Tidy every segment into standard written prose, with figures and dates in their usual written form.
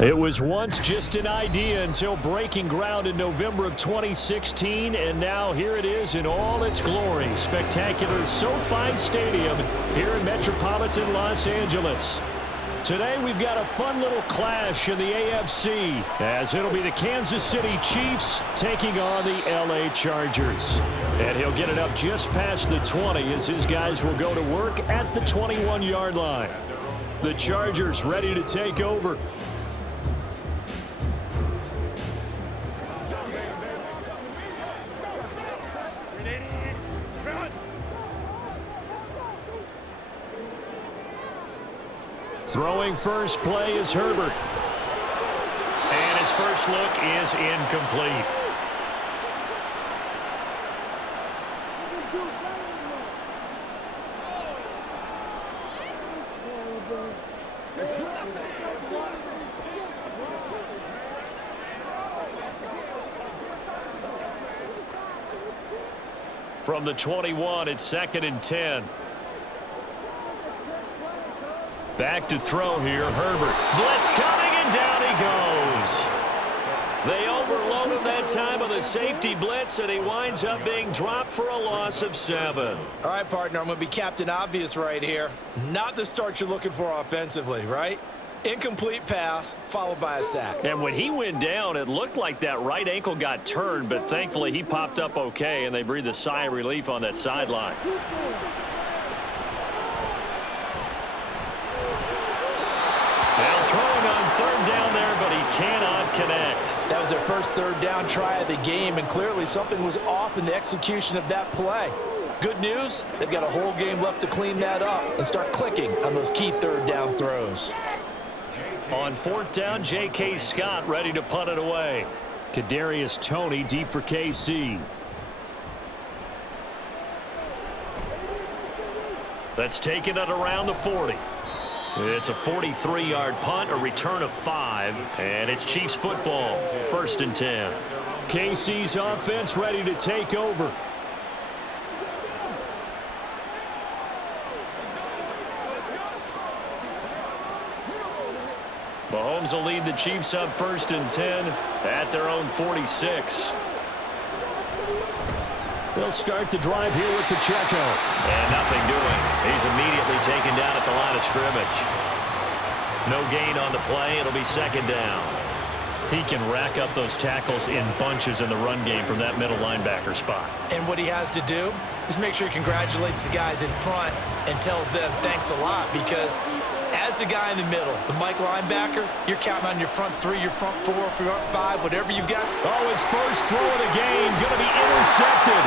It was once just an idea until breaking ground in November of 2016, and now here it is in all its glory. Spectacular SoFi Stadium here in metropolitan Los Angeles. Today we've got a fun little clash in the AFC, as it'll be the Kansas City Chiefs taking on the LA Chargers. And he'll get it up just past the 20 as his guys will go to work at the 21-yard line. The Chargers ready to take over. Throwing first play is Herbert. And his first look is incomplete. From the 21, it's 2nd and 10. Back to throw here, Herbert. Blitz coming, and down he goes. They overload him that time on the safety blitz, and he winds up being dropped for a loss of 7. All right, partner, I'm going to be Captain Obvious right here. Not the start you're looking for offensively, right? Incomplete pass, followed by a sack. And when he went down, it looked like that right ankle got turned, but thankfully he popped up okay, and they breathed a sigh of relief on that sideline. Now throwing on 3rd down there, but he cannot connect. That was their first 3rd down try of the game, and clearly something was off in the execution of that play. Good news, they've got a whole game left to clean that up and start clicking on those key 3rd down throws. On 4th down, J.K. Scott ready to punt it away. Kadarius Toney deep for KC. That's taken it around the 40. It's a 43-yard punt, a return of 5, and it's Chiefs football, 1st and 10. KC's offense ready to take over. Mahomes will lead the Chiefs up 1st and 10 at their own 46. They'll start the drive here with Pacheco. And nothing doing. He's immediately taken down at the line of scrimmage. No gain on the play. It'll be 2nd down. He can rack up those tackles in bunches in the run game from that middle linebacker spot. And what he has to do is make sure he congratulates the guys in front and tells them thanks a lot, because as the guy in the middle, the Mike linebacker, you're counting on your front 3, your front 4, front 5, whatever you've got. Oh, his first throw of the game going to be intercepted.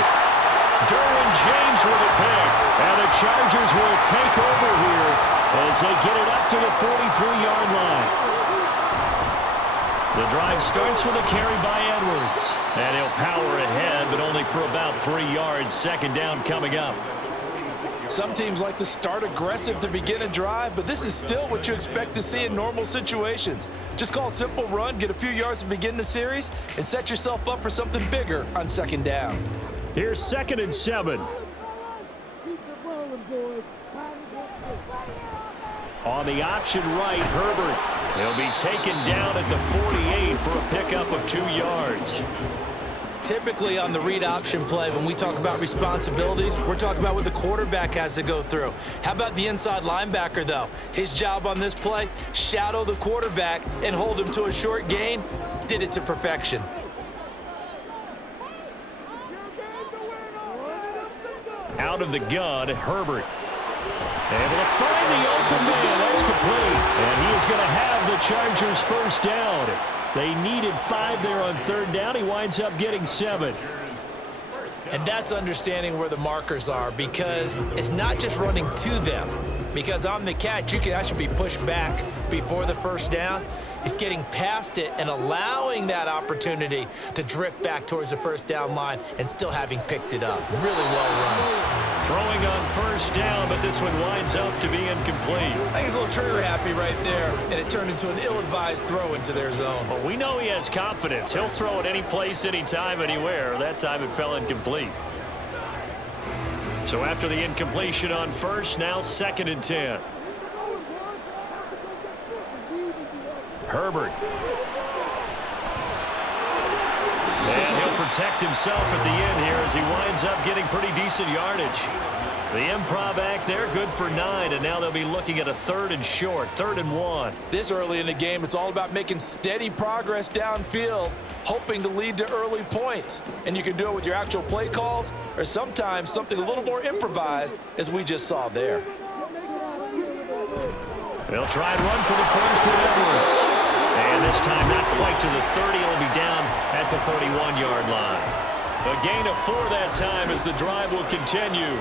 Derwin James with a pick. And the Chargers will take over here as they get it up to the 43-yard line. The drive starts with a carry by Edwards. And he'll power ahead, but only for about 3 yards. 2nd down coming up. Some teams like to start aggressive to begin a drive, but this is still what you expect to see in normal situations. Just call a simple run, get a few yards to begin the series, and set yourself up for something bigger on 2nd down. Here's 2nd and 7. On the option right, Herbert. He'll be taken down at the 48 for a pickup of 2 yards. Typically on the read option play, when we talk about responsibilities, we're talking about what the quarterback has to go through. How about the inside linebacker, though? His job on this play, shadow the quarterback and hold him to a short gain. Did it to perfection. Out of the gun, Herbert. Able to find the open man. That's complete. And he is going to have the Chargers first down. They needed 5 there on 3rd down. He winds up getting 7. And that's understanding where the markers are, because it's not just running to them. Because on the catch, you can actually be pushed back before the 1st down. It's getting past it and allowing that opportunity to drift back towards the 1st down line and still having picked it up. Really well run. Throwing on 1st down, but this one winds up to be incomplete. I think he's a little trigger happy right there, and it turned into an ill-advised throw into their zone. But we know he has confidence. He'll throw it any place, anytime, anywhere. That time it fell incomplete. So after the incompletion on 1st, now 2nd and 10. Herbert. And he'll protect himself at the end here as he winds up getting pretty decent yardage. The improv act there, good for 9, and now they'll be looking at a 3rd and short, 3rd and 1. This early in the game, it's all about making steady progress downfield, hoping to lead to early points. And you can do it with your actual play calls or sometimes something a little more improvised, as we just saw there. They'll try and run for the first with Edwards. And this time not quite to the 30. It'll be down at the 31-yard line. A gain of 4 that time as the drive will continue.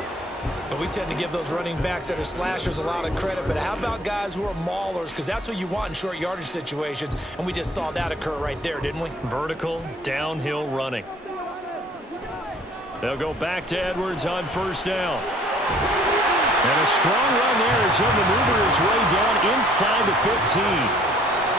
And we tend to give those running backs that are slashers a lot of credit, but how about guys who are maulers? Because that's what you want in short yardage situations, and we just saw that occur right there, didn't we? Vertical, downhill running. They'll go back to Edwards on first down. And a strong run there as he'll maneuver his way down inside the 15.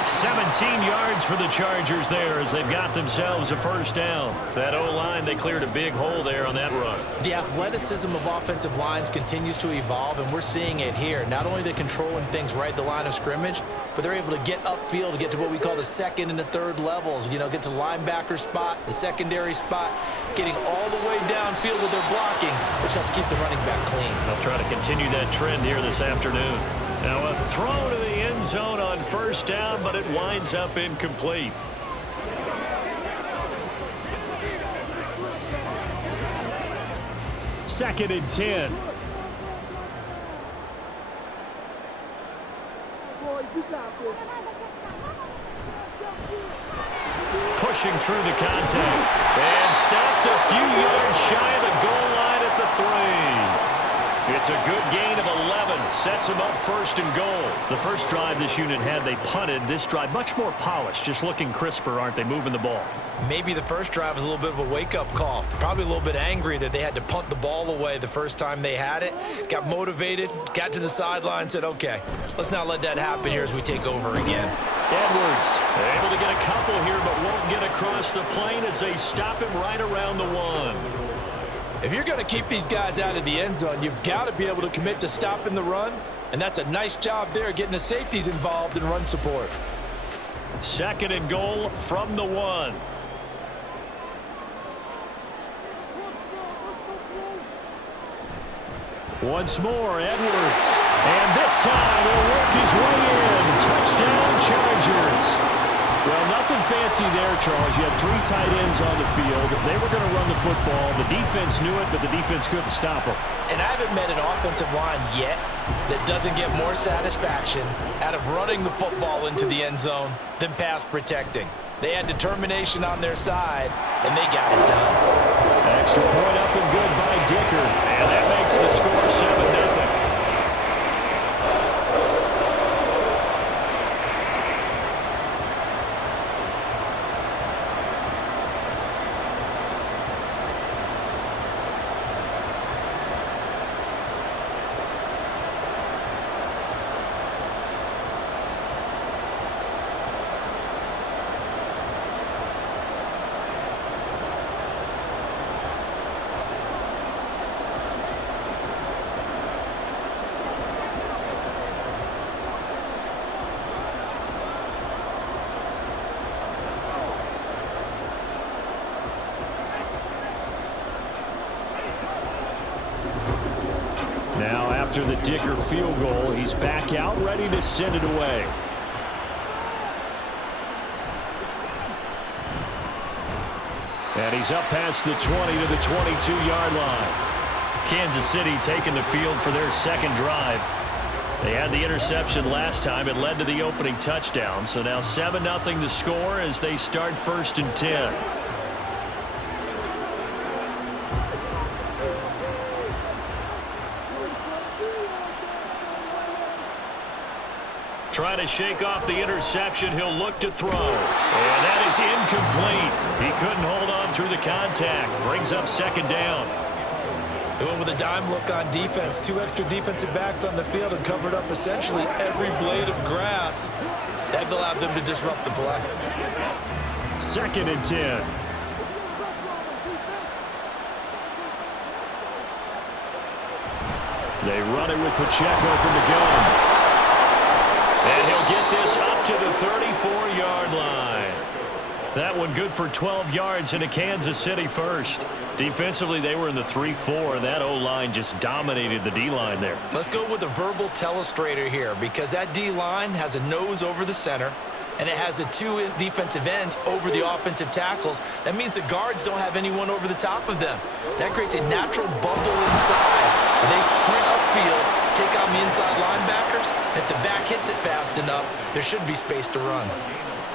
17 yards for the Chargers there as they've got themselves a first down. That O-line, they cleared a big hole there on that run. The athleticism of offensive lines continues to evolve, and we're seeing it here. Not only they're controlling things right at the line of scrimmage, but they're able to get upfield to get to what we call the second and the third levels. You know, get to linebacker spot, the secondary spot, getting all the way downfield with their blocking, which helps keep the running back clean. They'll try to continue that trend here this afternoon. Now a throw to the end zone on first down, but it winds up incomplete. Second and 10. Pushing through the contact. And stopped a few yards shy of the goal line at the 3. It's a good gain of 11. Sets them up first and goal. The first drive this unit had, they punted. This drive, much more polished, just looking crisper, aren't they, moving the ball? Maybe the first drive was a little bit of a wake-up call. Probably a little bit angry that they had to punt the ball away the first time they had it. Got motivated, got to the sideline, said, okay, let's not let that happen here as we take over again. Edwards able to get a couple here, but won't get across the plane as they stop him right around the 1. If you're going to keep these guys out of the end zone, you've got to be able to commit to stopping the run, and that's a nice job there, getting the safeties involved in run support. Second and goal from the 1. Once more, Edwards. And this time he'll work his way in. Touchdown, Chargers. Well, nothing fancy there, Charles. You had 3 tight ends on the field. They were going to run the football. The defense knew it, but the defense couldn't stop them. And I haven't met an offensive line yet that doesn't get more satisfaction out of running the football into the end zone than pass protecting. They had determination on their side, and they got it done. Extra point up and good by Dicker. And that makes the score 7-0. Now after the Dicker field goal, he's back out ready to send it away. And he's up past the 20 to the 22-yard line. Kansas City taking the field for their second drive. They had the interception last time. It led to the opening touchdown. So now 7-0 the score as they start first and 10. Trying to shake off the interception. He'll look to throw. And that is incomplete. He couldn't hold on through the contact. Brings up second down. They went with a dime look on defense. 2 extra defensive backs on the field and covered up essentially every blade of grass. That allowed them to disrupt the play. Second and 10. They run it with Pacheco from the gun. And he'll get this up to the 34 That one good for 12 yards into Kansas City first. Defensively, they were in the 3-4, and that O-line just dominated the D-line there. Let's go with a verbal telestrator here, because that D-line has a nose over the center, and it has the two defensive ends over the offensive tackles. That means the guards don't have anyone over the top of them. That creates a natural bubble inside. They sprint upfield, take on the inside linebackers. If the back hits it fast enough, there should be space to run.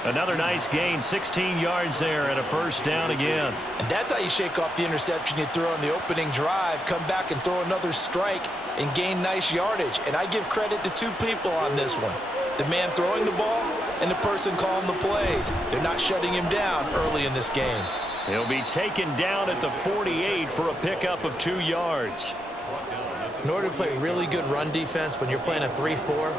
Another nice gain, 16 yards there, and a first down again. And that's how you shake off the interception you threw on the opening drive, come back and throw another strike and gain nice yardage. And I give credit to two people on this one. The man throwing the ball and the person calling the plays. They're not shutting him down early in this game. He'll be taken down at the 48 for a pickup of 2 yards. In order to play really good run defense when you're playing a 3-4,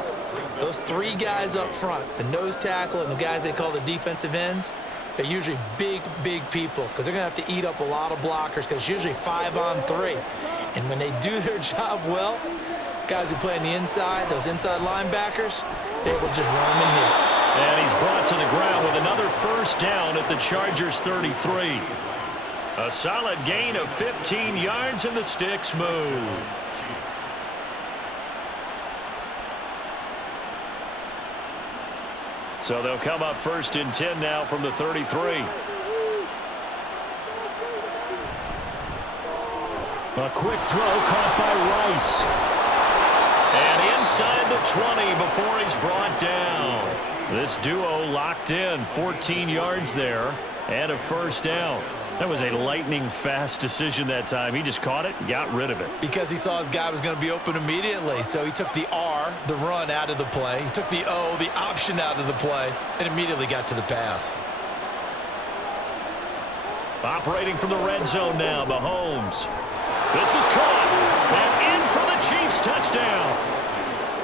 those three guys up front, the nose tackle and the guys they call the defensive ends, they're usually big, big people because they're going to have to eat up a lot of blockers because it's usually 5-on-3. And when they do their job well, guys who play on the inside, those inside linebackers, they will just run them and hit. And he's brought to the ground with another first down at the Chargers 33. A solid gain of 15 yards and the sticks move. So they'll come up 1st and 10 now from the 33. A quick throw caught by Rice. And inside the 20 before he's brought down. This duo locked in, 14 yards there, and a first down. That was a lightning-fast decision that time. He just caught it and got rid of it. Because he saw his guy was going to be open immediately. So he took the R, the run, out of the play. He took the O, the option, out of the play, and immediately got to the pass. Operating from the red zone now, Mahomes. This is caught. And in for the Chiefs touchdown.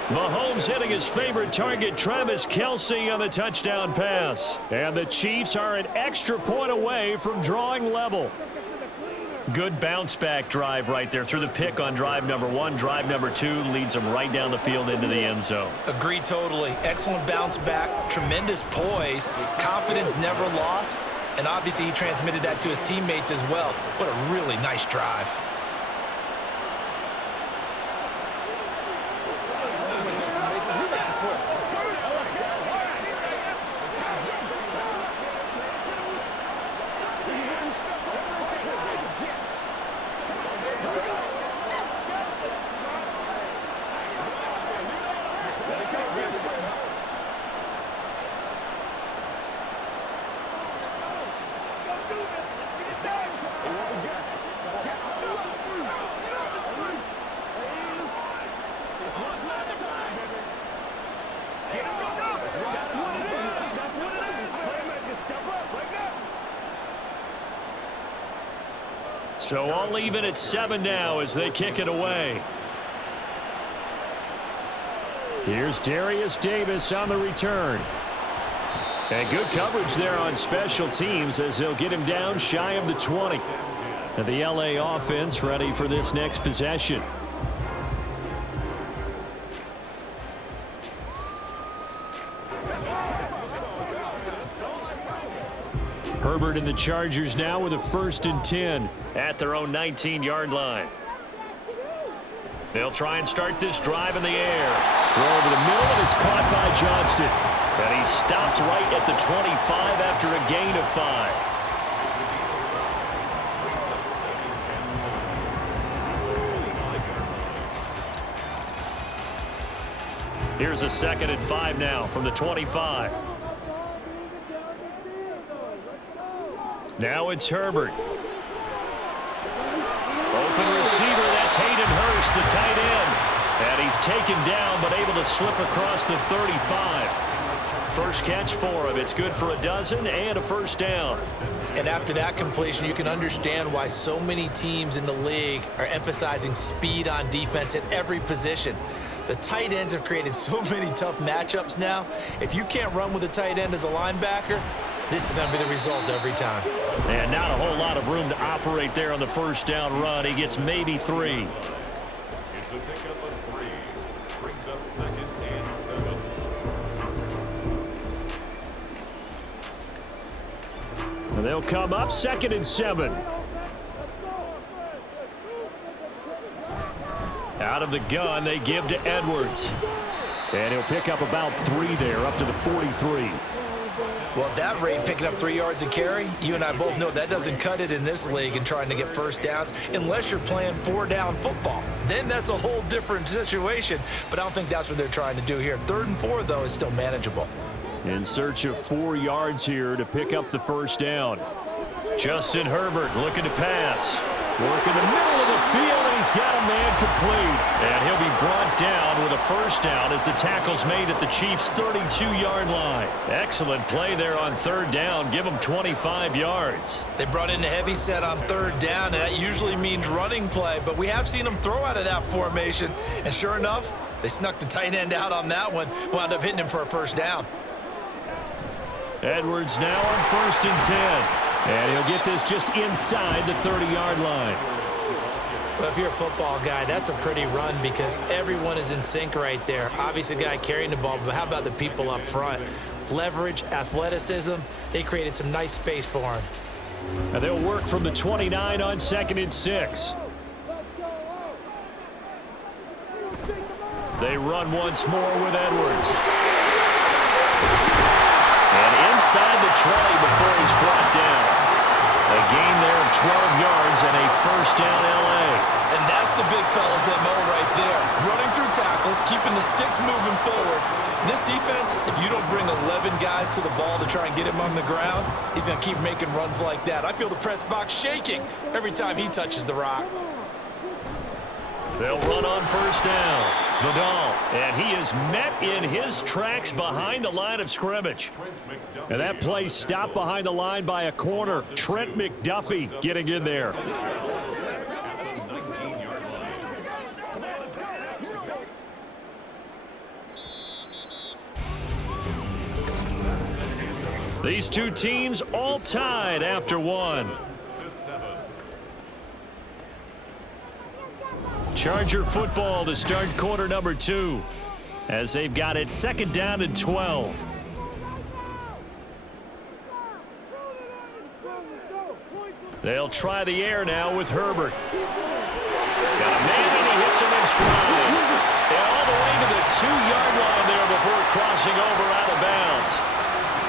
Mahomes hitting his favorite target, Travis Kelce, on the touchdown pass. And the Chiefs are an extra point away from drawing level. Good bounce-back drive right there through the pick on drive number 1. Drive number 2 leads them right down the field into the end zone. Agree totally. Excellent bounce back, tremendous poise, confidence never lost, and obviously he transmitted that to his teammates as well. What a really nice drive. So all even at 7 now as they kick it away. Here's Darius Davis on the return. And good coverage there on special teams as they'll get him down shy of the 20. And the LA offense ready for this next possession. Herbert and the Chargers now with a 1st and 10 at their own 19-yard line. They'll try and start this drive in the air. Throw over the middle, and it's caught by Johnston. And he's stopped right at the 25 after a gain of 5. Here's a 2nd and 5 now from the 25. Now it's Herbert. Open receiver, that's Hayden Hurst, the tight end. And he's taken down, but able to slip across the 35. First catch for him. It's good for a dozen and a first down. And after that completion, you can understand why so many teams in the league are emphasizing speed on defense at every position. The tight ends have created so many tough matchups now. If you can't run with a tight end as a linebacker, this is going to be the result every time. And not a whole lot of room to operate there on the first down run. He gets maybe 3. It's a pickup of 3. Brings up 2nd and 7. And they'll come up 2nd and 7. Out of the gun, they give to Edwards. And he'll pick up about 3 there, up to the 43. Well, at that rate, picking up 3 yards a carry, you and I both know that doesn't cut it in this league and trying to get first downs unless you're playing 4-down football. Then that's a whole different situation, but I don't think that's what they're trying to do here. 3rd and 4, though, is still manageable. In search of 4 yards here to pick up the first down. Justin Herbert looking to pass. Work in the middle of the field, and he's got a man complete. And he'll be brought down with a first down as the tackle's made at the Chiefs' 32-yard line. Excellent play there on 3rd down. Give them 25 yards. They brought in a heavy set on 3rd down, and that usually means running play, but we have seen them throw out of that formation. And sure enough, they snuck the tight end out on that one, wound up hitting him for a first down. Edwards now on 1st and 10. And he'll get this just inside the 30-yard line. Well, if you're a football guy, that's a pretty run because everyone is in sync right there. Obviously, the guy carrying the ball, but how about the people up front? Leverage, athleticism, they created some nice space for him. And they'll work from the 29 on 2nd and 6. They run once more with Edwards. And inside the 20 before he's brought down. A gain there of 12 yards and a first down L.A. And that's the big fella's M.O. right there. Running through tackles, keeping the sticks moving forward. This defense, if you don't bring 11 guys to the ball to try and get him on the ground, he's going to keep making runs like that. I feel the press box shaking every time he touches the rock. They'll run on first down. Vidal, and he is met in his tracks behind the line of scrimmage. And that play stopped behind the line by a corner. Trent McDuffie getting in there. These two teams all tied after one. Charger football to start quarter number 2 as they've got it 2nd down and 12. They'll try the air now with Herbert. Got a man and he hits him in stride. And all the way to the 2-yard line there before crossing over out of bounds.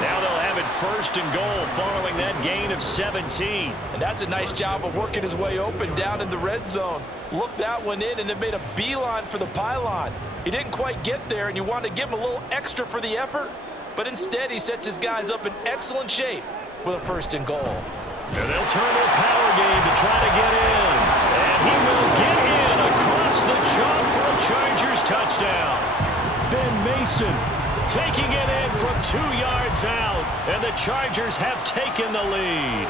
Now they'll have it 1st and goal following that gain of 17. And that's a nice job of working his way open down in the red zone. Looked that one in and then made a beeline for the pylon. He didn't quite get there, and you wanted to give him a little extra for the effort. But instead, he sets his guys up in excellent shape with a 1st and goal. And they'll turn to a power game to try to get in. And he will get in across the chalk for a Chargers touchdown. Ben Mason taking it in from 2 yards out, and the Chargers have taken the lead.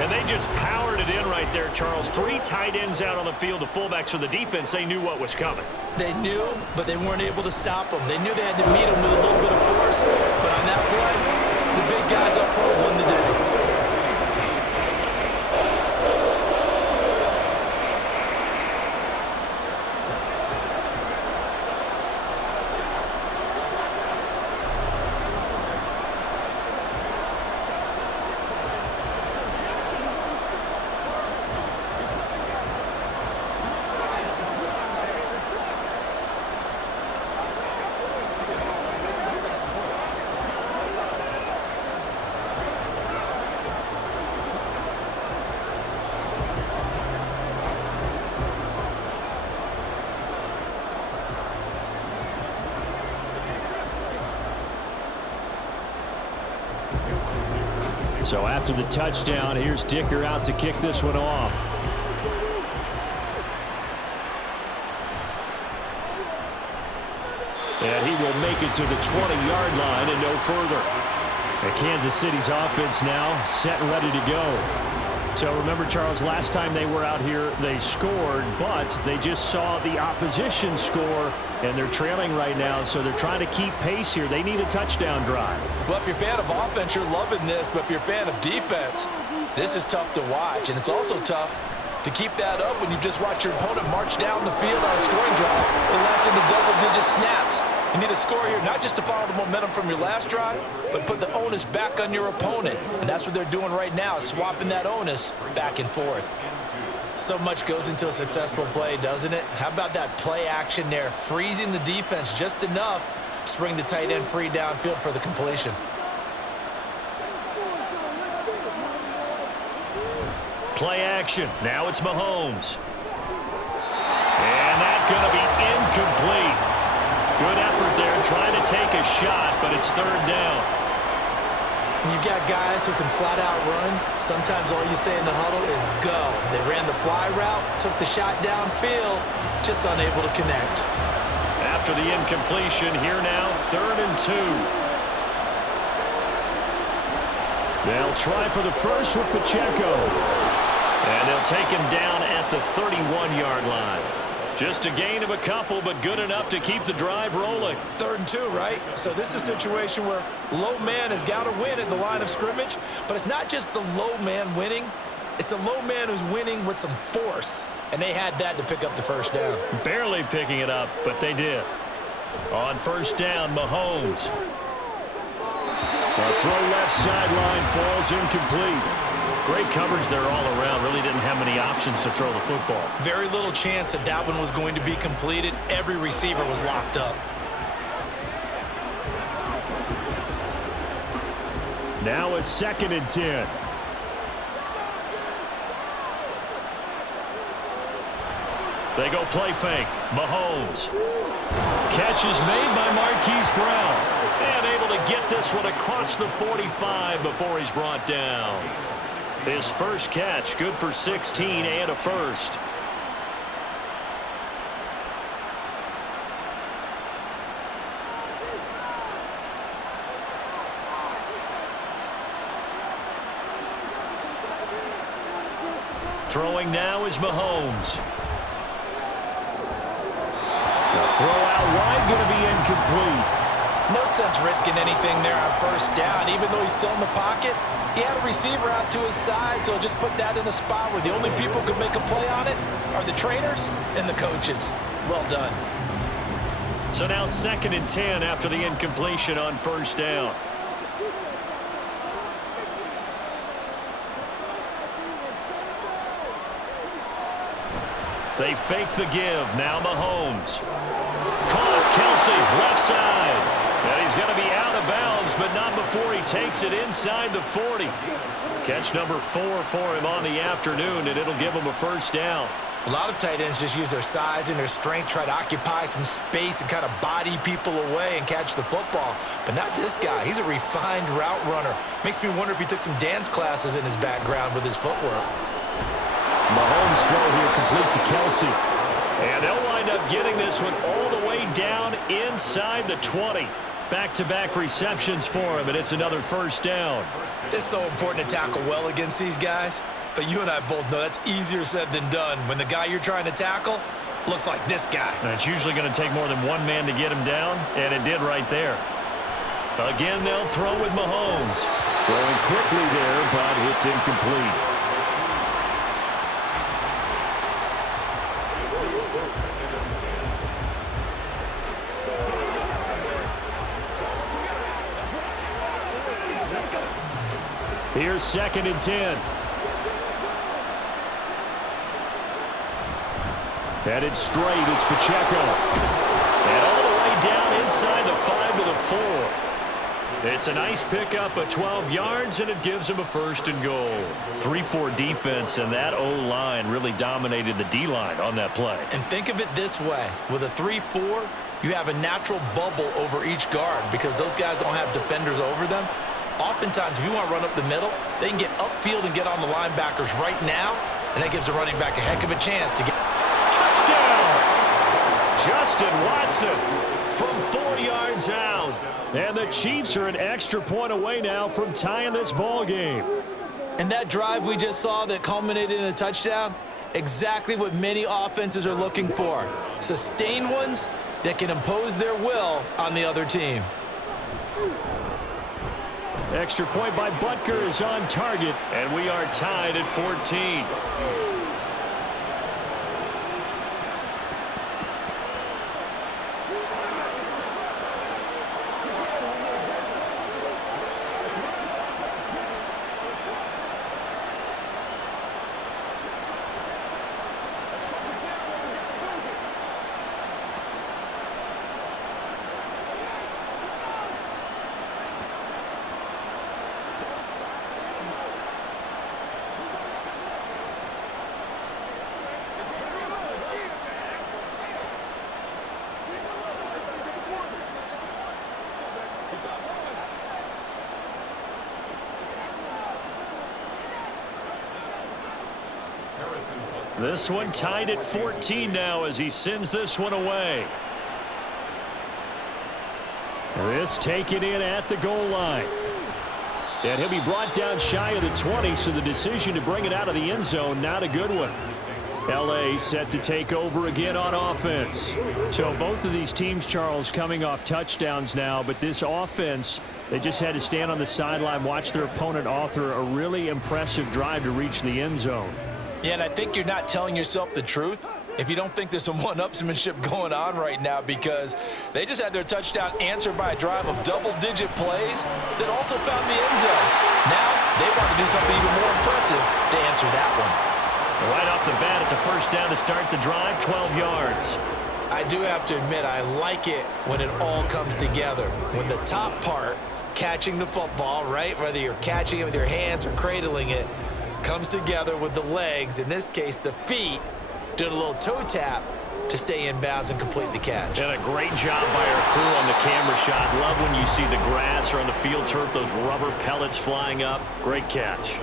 And they just powered it in right there, Charles. 3 tight ends out on the field, the fullbacks for the defense. They knew what was coming. They knew, but they weren't able to stop them. They knew they had to meet them with a little bit of force, but on that play, the big guys up front won the day. So after the touchdown, here's Dicker out to kick this one off. And he will make it to the 20-yard line and no further. And Kansas City's offense now set and ready to go. So remember, Charles, last time they were out here, they scored, but they just saw the opposition score, and they're trailing right now, so they're trying to keep pace here. They need a touchdown drive. Well, if you're a fan of offense, you're loving this, but if you're a fan of defense, this is tough to watch, and it's also tough to keep that up when you just watch your opponent march down the field on a scoring drive, the last into double-digit snaps. You need to score here, not just to follow the momentum from your last drive, but put the onus back on your opponent. And that's what they're doing right now, swapping that onus back and forth. So much goes into a successful play, doesn't it? How about that play action there, freezing the defense just enough to bring the tight end free downfield for the completion. Play action. Now it's Mahomes. And that's going to be incomplete. Good effort there trying to take a shot, but it's third down. When you've got guys who can flat out run, sometimes all you say in the huddle is go. They ran the fly route, took the shot downfield, just unable to connect. After the incompletion, here now, 3rd and 2. They'll try for the first with Pacheco. And they'll take him down at the 31-yard line. Just a gain of a couple, but good enough to keep the drive rolling. 3rd and 2, right? So this is a situation where low man has got to win at the line of scrimmage, but it's not just the low man winning. It's the low man who's winning with some force, and they had that to pick up the first down. Barely picking it up, but they did. On first down, Mahomes. A throw left sideline falls incomplete. Great coverage there all around. Really didn't have many options to throw the football. Very little chance that that one was going to be completed. Every receiver was locked up. Now a 2nd and 10. They go play fake. Mahomes. Catch is made by Marquise Brown. And able to get this one across the 45 before he's brought down. His first catch, good for 16 and a first. Throwing now is Mahomes. The throw out wide going to be incomplete. No sense risking anything there on first down, even though he's still in the pocket. He had a receiver out to his side, so just put that in a spot where the only people who can make a play on it are the trainers and the coaches. Well done. So now 2nd and 10 after the incompletion on first down. They fake the give. Now Mahomes. Caught Kelsey, left side. And he's going to be out of bounds, but not before he takes it inside the 40. Catch number 4 for him on the afternoon, and it'll give him a first down. A lot of tight ends just use their size and their strength, try to occupy some space and kind of body people away and catch the football. But not this guy. He's a refined route runner. Makes me wonder if he took some dance classes in his background with his footwork. Mahomes' throw here complete to Kelsey. And they'll wind up getting this one all the way down inside the 20. Back-to-back receptions for him, and it's another first down. It's so important to tackle well against these guys, but you and I both know that's easier said than done when the guy you're trying to tackle looks like this guy. And it's usually going to take more than one man to get him down, and it did right there. Again, they'll throw with Mahomes. Throwing quickly there, but it's incomplete. Here's 2nd and 10. Headed straight, it's Pacheco. And all the way down inside the 5 to the 4. It's a nice pickup of 12 yards, and it gives him a first and goal. 3-4 defense, and that O-line really dominated the D-line on that play. And think of it this way. With a 3-4, you have a natural bubble over each guard because those guys don't have defenders over them. Oftentimes, if you want to run up the middle, they can get upfield and get on the linebackers right now, and that gives the running back a heck of a chance to get... Touchdown! Justin Watson from 4 yards out. And the Chiefs are an extra point away now from tying this ball game. And that drive we just saw that culminated in a touchdown, exactly what many offenses are looking for. Sustained ones that can impose their will on the other team. Extra point by Butker is on target, and we are tied at 14. This one tied at 14 now as he sends this one away. This taken in at the goal line. And he'll be brought down shy of the 20, so the decision to bring it out of the end zone, not a good one. L.A. set to take over again on offense. So both of these teams, Charles, coming off touchdowns now, but this offense, they just had to stand on the sideline, watch their opponent author a really impressive drive to reach the end zone. Yeah, and I think you're not telling yourself the truth if you don't think there's some one-upsmanship going on right now, because they just had their touchdown answered by a drive of double-digit plays that also found the end zone. Now they want to do something even more impressive to answer that one. Right off the bat, it's a first down to start the drive, 12 yards. I do have to admit, I like it when it all comes together. When the top part, catching the football, right, whether you're catching it with your hands or cradling it, comes together with the legs, in this case the feet, doing a little toe tap to stay in bounds and complete the catch. And a great job by our crew on the camera shot. Love when you see the grass or on the field turf, those rubber pellets flying up. Great catch.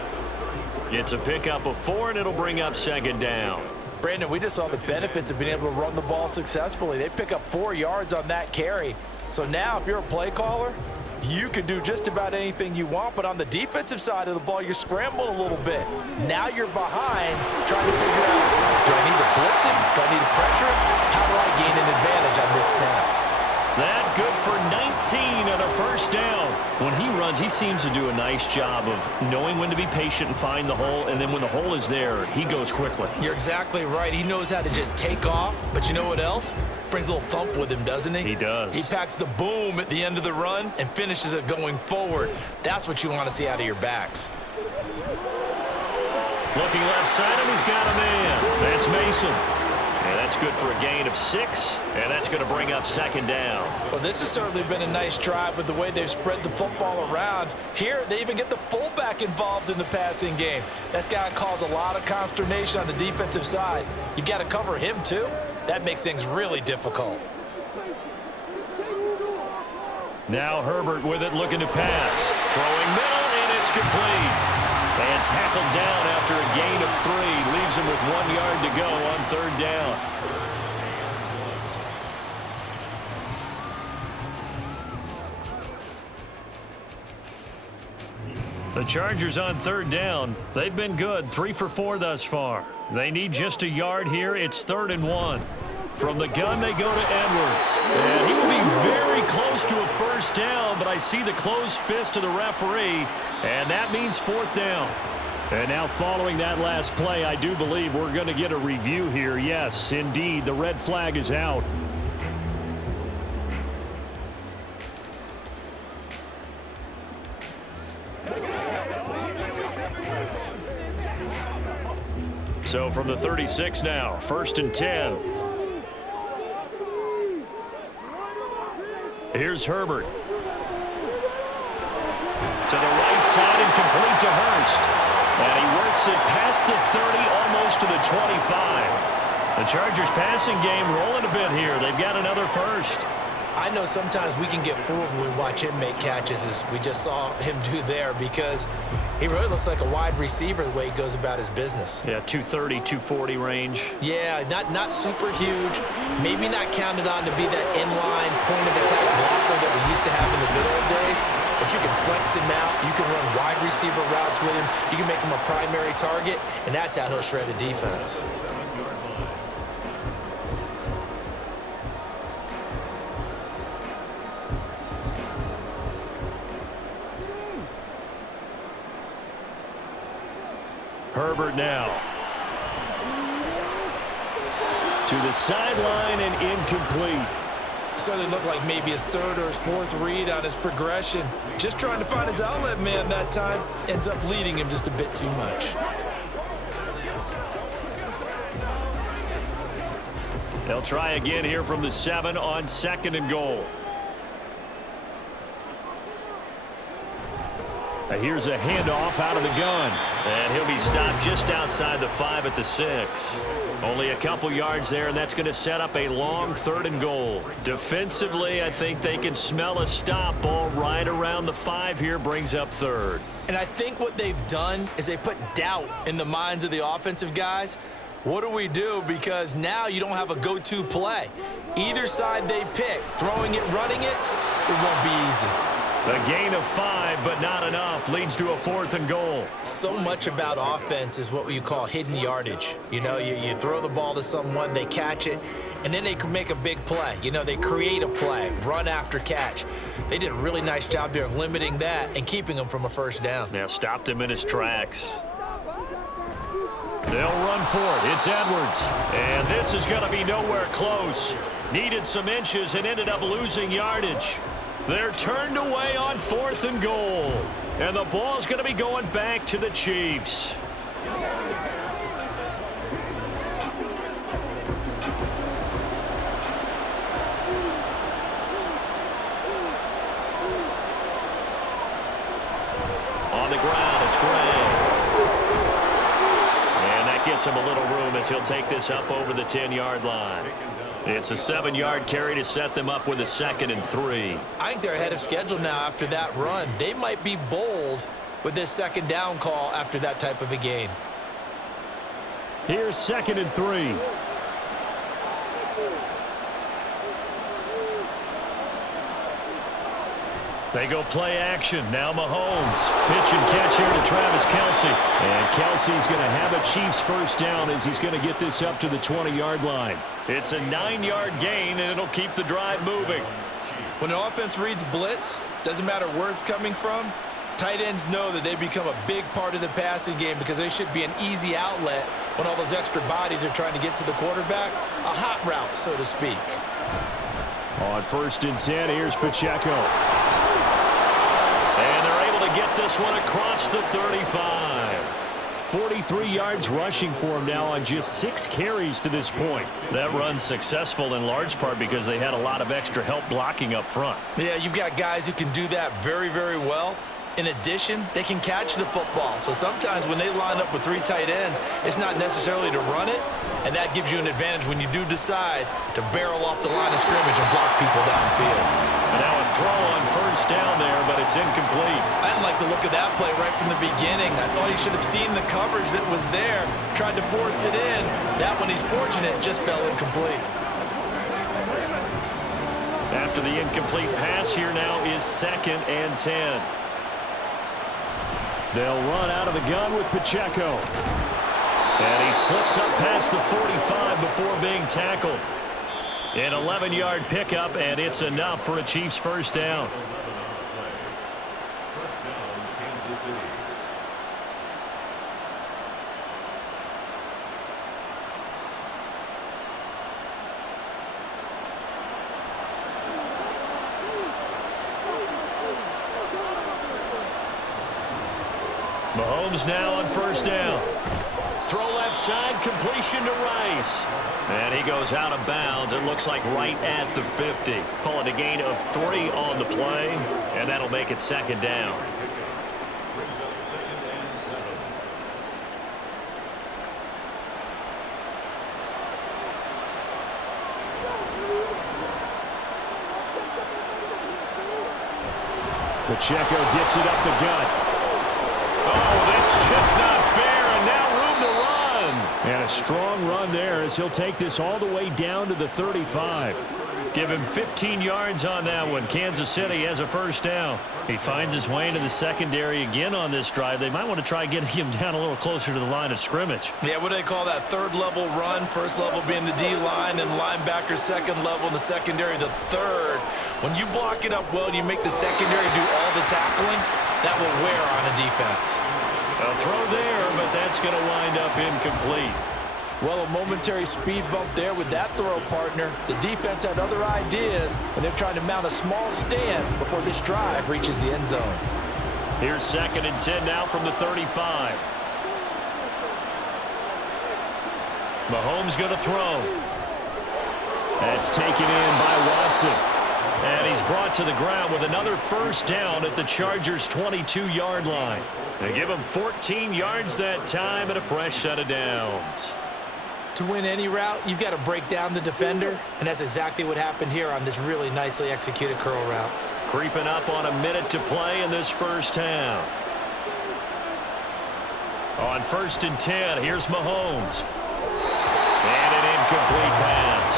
It's a pickup of 4, and it'll bring up second down. Brandon, we just saw the benefits of being able to run the ball successfully. They pick up 4 yards on that carry. So now if you're a play caller, you can do just about anything you want, but on the defensive side of the ball, you're scrambling a little bit. Now you're behind, trying to figure out, do I need to blitz him? Do I need to pressure him? How do I gain an advantage on this snap? That good for 19 and a first down. When he runs, he seems to do a nice job of knowing when to be patient and find the hole, and then when the hole is there, he goes quickly. You're exactly right. He knows how to just take off, but you know what else? Brings a little thump with him, doesn't he? He does. He packs the boom at the end of the run and finishes it going forward. That's what you want to see out of your backs. Looking left side, and he's got a man. That's Mason. And that's good for a gain of 6, and that's going to bring up second down. Well, this has certainly been a nice drive with the way they've spread the football around. Here, they even get the fullback involved in the passing game. That's got to cause a lot of consternation on the defensive side. You've got to cover him, too. That makes things really difficult. Now Herbert with it, looking to pass. Throwing middle, and it's complete. And tackled down after a gain of 3. Leaves him with 1 yard to go on third down. The Chargers on third down. They've been good, 3 for 4 thus far. They need just a yard here. It's 3rd and 1. From the gun, they go to Edwards. And he will be very close to a first down, but I see the closed fist of the referee, and that means 4th down. And now following that last play, I do believe we're going to get a review here. Yes, indeed, the red flag is out. So from the 36 now, 1st and 10. Here's Herbert. To the right side and complete to Hurst. And he works it past the 30, almost to the 25. The Chargers passing game rolling a bit here. They've got another first. I know sometimes we can get fooled when we watch him make catches, as we just saw him do there, because he really looks like a wide receiver the way he goes about his business. Yeah, 230, 240 range. Yeah, not super huge. Maybe not counted on to be that inline point-of-attack blocker that we used to have in the good old days, but you can flex him out. You can run wide receiver routes with him. You can make him a primary target, and that's how he'll shred a defense. Herbert now. To the sideline and incomplete. Certainly looked like maybe his 3rd or his 4th read on his progression. Just trying to find his outlet man that time. Ends up leading him just a bit too much. They'll try again here from the 7 on 2nd and goal. Here's a handoff out of the gun. And he'll be stopped just outside the 5 at the 6. Only a couple yards there, and that's going to set up a long 3rd and goal. Defensively, I think they can smell a stop. Ball right around the 5 here, brings up 3rd. And I think what they've done is they put doubt in the minds of the offensive guys. What do we do? Because now you don't have a go-to play. Either side they pick, throwing it, running it, it won't be easy. A gain of 5, but not enough. Leads to a 4th and goal. So much about offense is what you call hidden yardage. You know, you throw the ball to someone, they catch it, and then they can make a big play. You know, they create a play, run after catch. They did a really nice job there of limiting that and keeping him from a 1st down. Now stopped him in his tracks. They'll run for it. It's Edwards. And this is going to be nowhere close. Needed some inches and ended up losing yardage. They're turned away on 4th and goal. And the ball's going to be going back to the Chiefs. On the ground, it's Gray. And that gets him a little room as he'll take this up over the 10-yard line. It's a 7-yard carry to set them up with a 2nd and 3. I think they're ahead of schedule now after that run. They might be bold with this 2nd down call after that type of a gain. Here's 2nd and 3. They go play action. Now Mahomes. Pitch and catch here to Travis Kelce. And Kelce's going to have a Chiefs 1st down as he's going to get this up to the 20-yard line. It's a 9-yard gain, and it'll keep the drive moving. When the offense reads blitz, doesn't matter where it's coming from, tight ends know that they become a big part of the passing game because they should be an easy outlet when all those extra bodies are trying to get to the quarterback. A hot route, so to speak. On 1st and 10, here's Pacheco. And they're able to get this one across the 35. 43 yards rushing for him now on just 6 carries to this point. That run's successful in large part because they had a lot of extra help blocking up front. Yeah, you've got guys who can do that very, very well. In addition, they can catch the football. So sometimes when they line up with 3 tight ends, it's not necessarily to run it, and that gives you an advantage when you do decide to barrel off the line of scrimmage and block people downfield. And now a throw on 1st down there, but it's incomplete. I didn't like the look of that play right from the beginning. I thought he should have seen the coverage that was there, tried to force it in. That one, he's fortunate, just fell incomplete. After the incomplete pass, here now is 2nd and 10. They'll run out of the gun with Pacheco. And he slips up past the 45 before being tackled. An 11-yard pickup, and it's enough for a Chiefs 1st down. Kansas City. Mahomes now on 1st down. Throw left side, completion to Rice. And he goes out of bounds. It looks like right at the 50. Call it a gain of 3 on the play, and that'll make it 2nd down. Brings up 2nd and 7. Pacheco gets it up the gut. Oh, that's just not fair, and now room to run. And a strong run there as he'll take this all the way down to the 35. Give him 15 yards on that one. Kansas City has a 1st down. He finds his way into the secondary again on this drive. They might want to try getting him down a little closer to the line of scrimmage. Yeah, what do they call that? 3rd level run. 1st level being the D-line, and linebacker 2nd level in the secondary, the 3rd. When you block it up well and you make the secondary do all the tackling, that will wear on a defense. A throw there, but that's going to wind up incomplete. Well, a momentary speed bump there with that throw, partner. The defense had other ideas, and they're trying to mount a small stand before this drive reaches the end zone. Here's 2nd and 10 now from the 35. Mahomes going to throw. That's taken in by Watson. And he's brought to the ground with another first down at the Chargers' 22-yard line. They give him 14 yards that time and a fresh set of downs. To win any route, you've got to break down the defender, and that's exactly what happened here on this really nicely executed curl route. Creeping up on a minute to play in this first half. On 1st and 10, here's Mahomes. And an incomplete pass.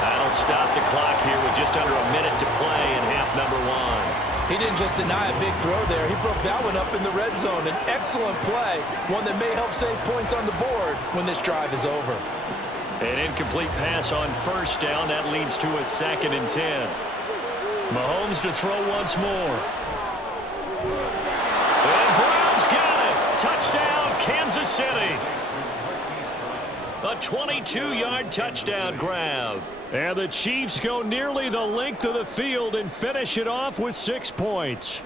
That'll stop the clock here with just under a minute to play in half number 1. He didn't just deny a big throw there. He broke that one up in the red zone. An excellent play, one that may help save points on the board when this drive is over. An incomplete pass on 1st down. That leads to a 2nd and 10. Mahomes to throw once more. And Brown's got it. Touchdown, Kansas City. A 22-yard touchdown grab. And the Chiefs go nearly the length of the field and finish it off with 6 points.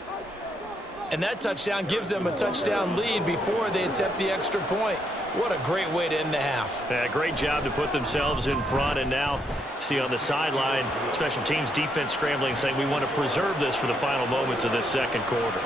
And that touchdown gives them a touchdown lead before they attempt the extra point. What a great way to end the half. Yeah, great job to put themselves in front. And now, see on the sideline, special teams defense scrambling, saying we want to preserve this for the final moments of this second quarter.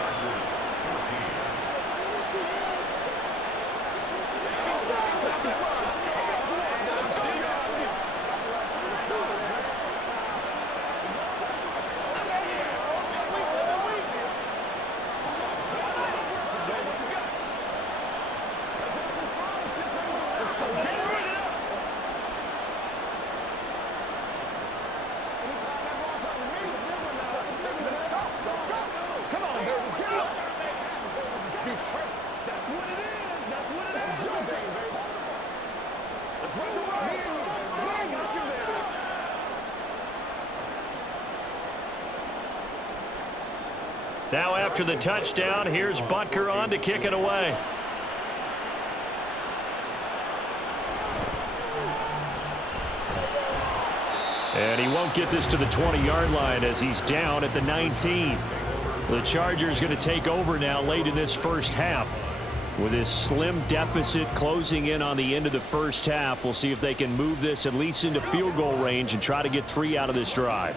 Now after the touchdown, here's Butker on to kick it away. And he won't get this to the 20-yard line as he's down at the 19. The Chargers going to take over now late in this first half. With this slim deficit closing in on the end of the first half, we'll see if they can move this at least into field goal range and try to get 3 out of this drive.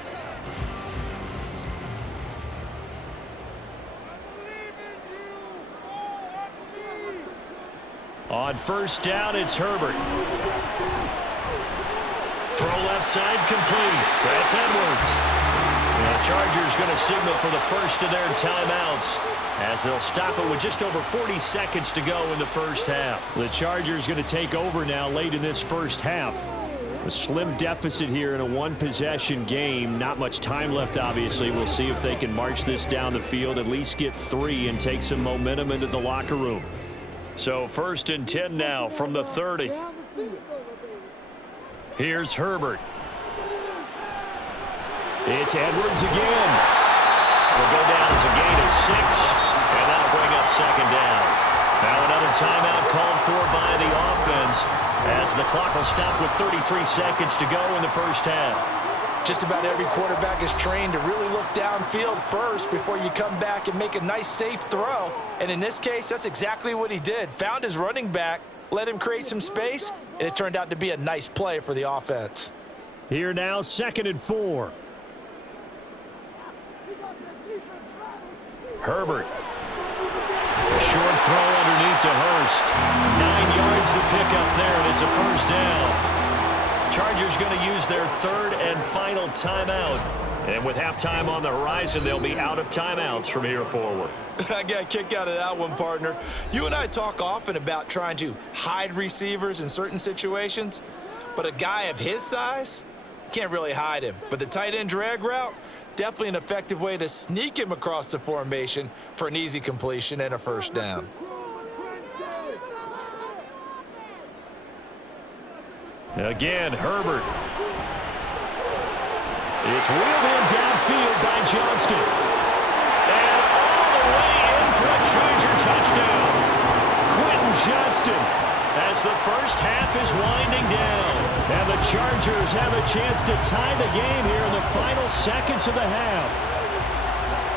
On 1st down, it's Herbert. Throw left side, complete. That's Edwards. The Chargers going to signal for the first of their timeouts as they'll stop it with just over 40 seconds to go in the first half. The Chargers going to take over now late in this first half. A slim deficit here in a one-possession game. Not much time left, obviously. We'll see if they can march this down the field, at least get 3 and take some momentum into the locker room. So 1st and 10 now from the 30. Here's Herbert. It's Edwards again. Will go down as a gain of 6, and that'll bring up 2nd down. Now another timeout called for by the offense as the clock will stop with 33 seconds to go in the first half. Just about every quarterback is trained to really look downfield first before you come back and make a nice, safe throw. And in this case, that's exactly what he did. Found his running back, let him create some space, and it turned out to be a nice play for the offense. Here now, 2nd and 4. Herbert. A short throw underneath to Hurst. 9 yards to pick up there, and it's a first down. Chargers going to use their 3rd and final timeout. And with halftime on the horizon, they'll be out of timeouts from here forward. I got a kick out of that one, partner. You and I talk often about trying to hide receivers in certain situations, but a guy of his size, can't really hide him. But the tight end drag route, definitely an effective way to sneak him across the formation for an easy completion and a first down. Again, Herbert. It's wheeled in downfield by Johnston. And all the way in for a Charger touchdown. Quentin Johnston as the first half is winding down. And the Chargers have a chance to tie the game here in the final seconds of the half.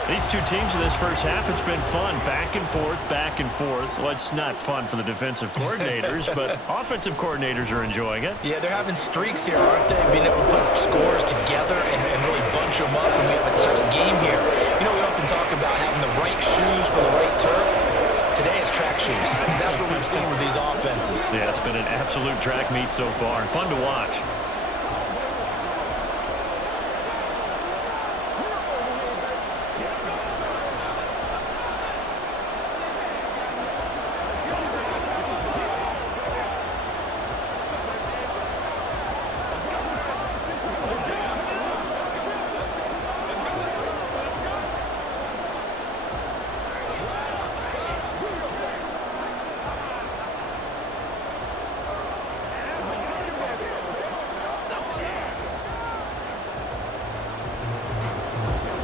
These two teams in this first half, it's been fun. Back and forth, back and forth. Well, it's not fun for the defensive coordinators, but offensive coordinators are enjoying it. Yeah, they're having streaks here, aren't they? Being able to put scores together and really bunch bunch them up and we have a tight game here. You know, we often talk about having the right shoes for the right turf. Today it's track shoes. That's what we've seen with these offenses. Yeah, it's been an absolute track meet so far and fun to watch.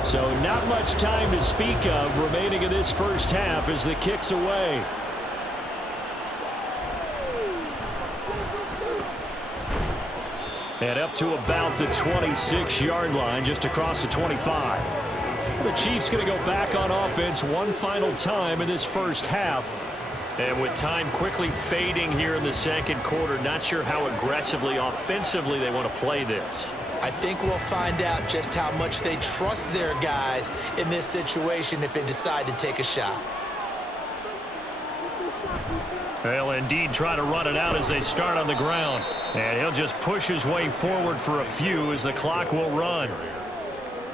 So not much time to speak of remaining in this first half as the kick's away. And up to about the 26-yard line, just across the 25. The Chiefs going to go back on offense one final time in this first half. And with time quickly fading here in the second quarter, not sure how aggressively, offensively they want to play this. I think we'll find out just how much they trust their guys in this situation if they decide to take a shot. They'll indeed try to run it out as they start on the ground. And he'll just push his way forward for a few as the clock will run.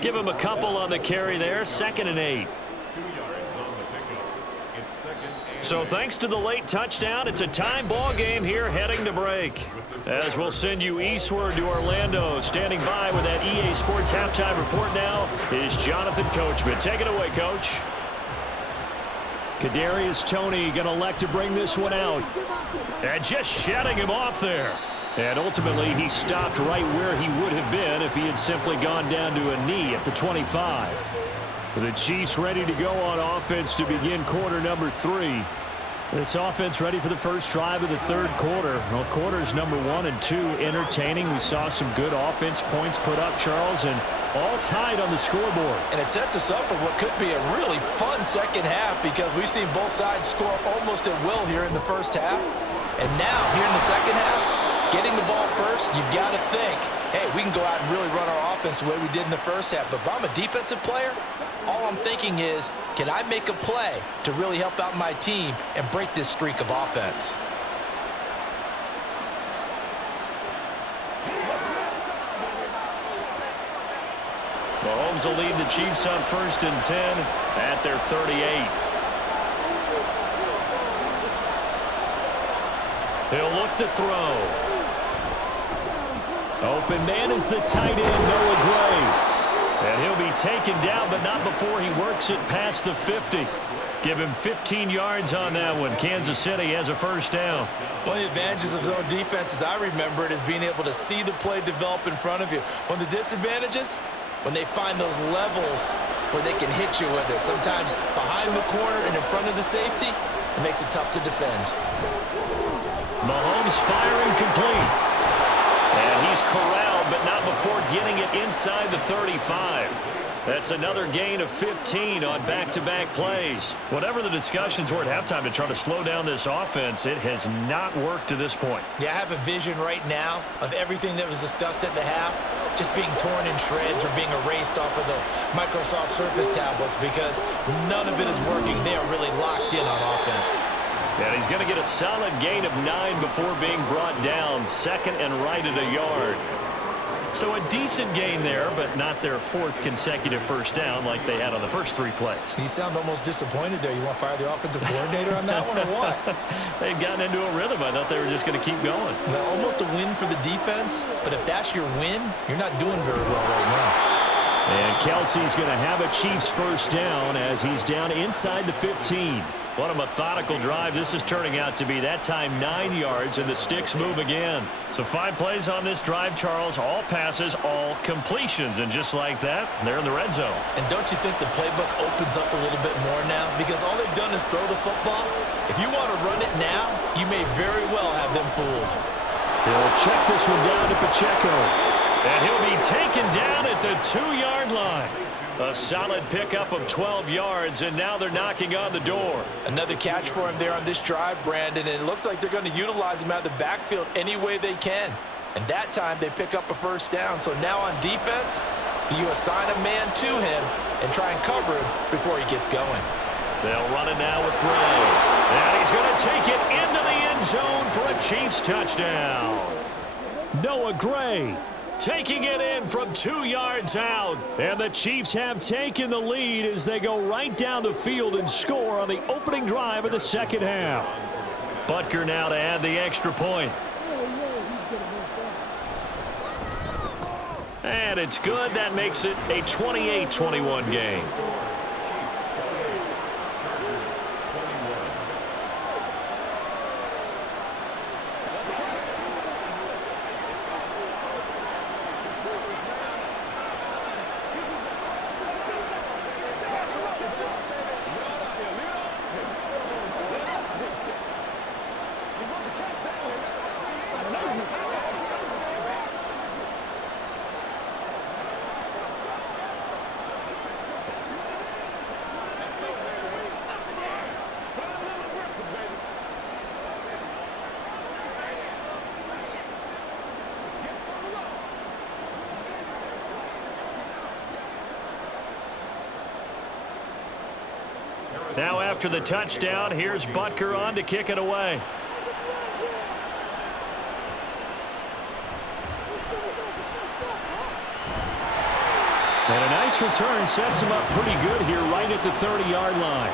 Give him a couple on the carry there, 2nd and 8. 2 yards on the pickup. It's 2nd and So thanks to the late touchdown, it's a tie ball game here heading to break. As we'll send you eastward to Orlando. Standing by with that EA Sports halftime report now is Jonathan Coachman. Take it away, Coach. Kadarius Toney going to elect to bring this one out. And just shutting him off there. And ultimately, he stopped right where he would have been if he had simply gone down to a knee at the 25. The Chiefs ready to go on offense to begin quarter number 3. This offense ready for the first drive of the third quarter. Well, quarters number 1 and 2 entertaining. We saw some good offense points put up, Charles, and all tied on the scoreboard. And it sets us up for what could be a really fun second half because we've seen both sides score almost at will here in the first half. And now, here in the second half, getting the ball first, you've got to think, hey, we can go out and really run our offense the way we did in the first half. But if I'm a defensive player, all I'm thinking is, can I make a play to really help out my team and break this streak of offense? Mahomes will lead the Chiefs on 1st and 10 at their 38. He'll look to throw. Open man is the tight end, Noah Gray. And he'll be taken down, but not before he works it past the 50. Give him 15 yards on that one. Kansas City has a first down. One of the advantages of zone defense, as I remember it, is being able to see the play develop in front of you. One of the disadvantages, when they find those levels where they can hit you with it. Sometimes behind the corner and in front of the safety, it makes it tough to defend. Mahomes firing complete. And he's corralled, but not before getting it inside the 35. That's another gain of 15 on back-to-back plays. Whatever the discussions were at halftime to try to slow down this offense, it has not worked to this point. Yeah, I have a vision right now of everything that was discussed at the half just being torn in shreds or being erased off of the Microsoft Surface tablets because none of it is working. They are really locked in on offense. And he's going to get a solid gain of 9 before being brought down, 2nd and right at a yard. So a decent gain there, but not their 4th consecutive first down like they had on the first 3 plays. You sound almost disappointed there. You want to fire the offensive coordinator on that one or what? They'd gotten into a rhythm. I thought they were just going to keep going. Well, almost a win for the defense, but if that's your win, you're not doing very well right now. And Kelsey's going to have a Chiefs first down as he's down inside the 15. What a methodical drive this is turning out to be. That time 9 yards, and the sticks move again. So 5 plays on this drive, Charles. All passes, all completions. And just like that, they're in the red zone. And don't you think the playbook opens up a little bit more now? Because all they've done is throw the football. If you want to run it now, you may very well have them fooled. He'll check this one down to Pacheco. And he'll be taken down at the 2-yard line. A solid pickup of 12 yards, and now they're knocking on the door. Another catch for him there on this drive, Brandon, and it looks like they're going to utilize him out of the backfield any way they can. And that time they pick up a first down. So now on defense, Do you assign a man to him and try and cover him before he gets going? They'll run it now with Gray. And he's going to take it into the end zone for a Chiefs touchdown. Noah Gray taking it in from 2 yards out. And the Chiefs have taken the lead as they go right down the field and score on the opening drive of the second half. Butker now to add the extra point. And it's good. That makes it a 28-21 game. Now after the touchdown, here's Butker on to kick it away. And a nice return sets him up pretty good here right at the 30-yard line.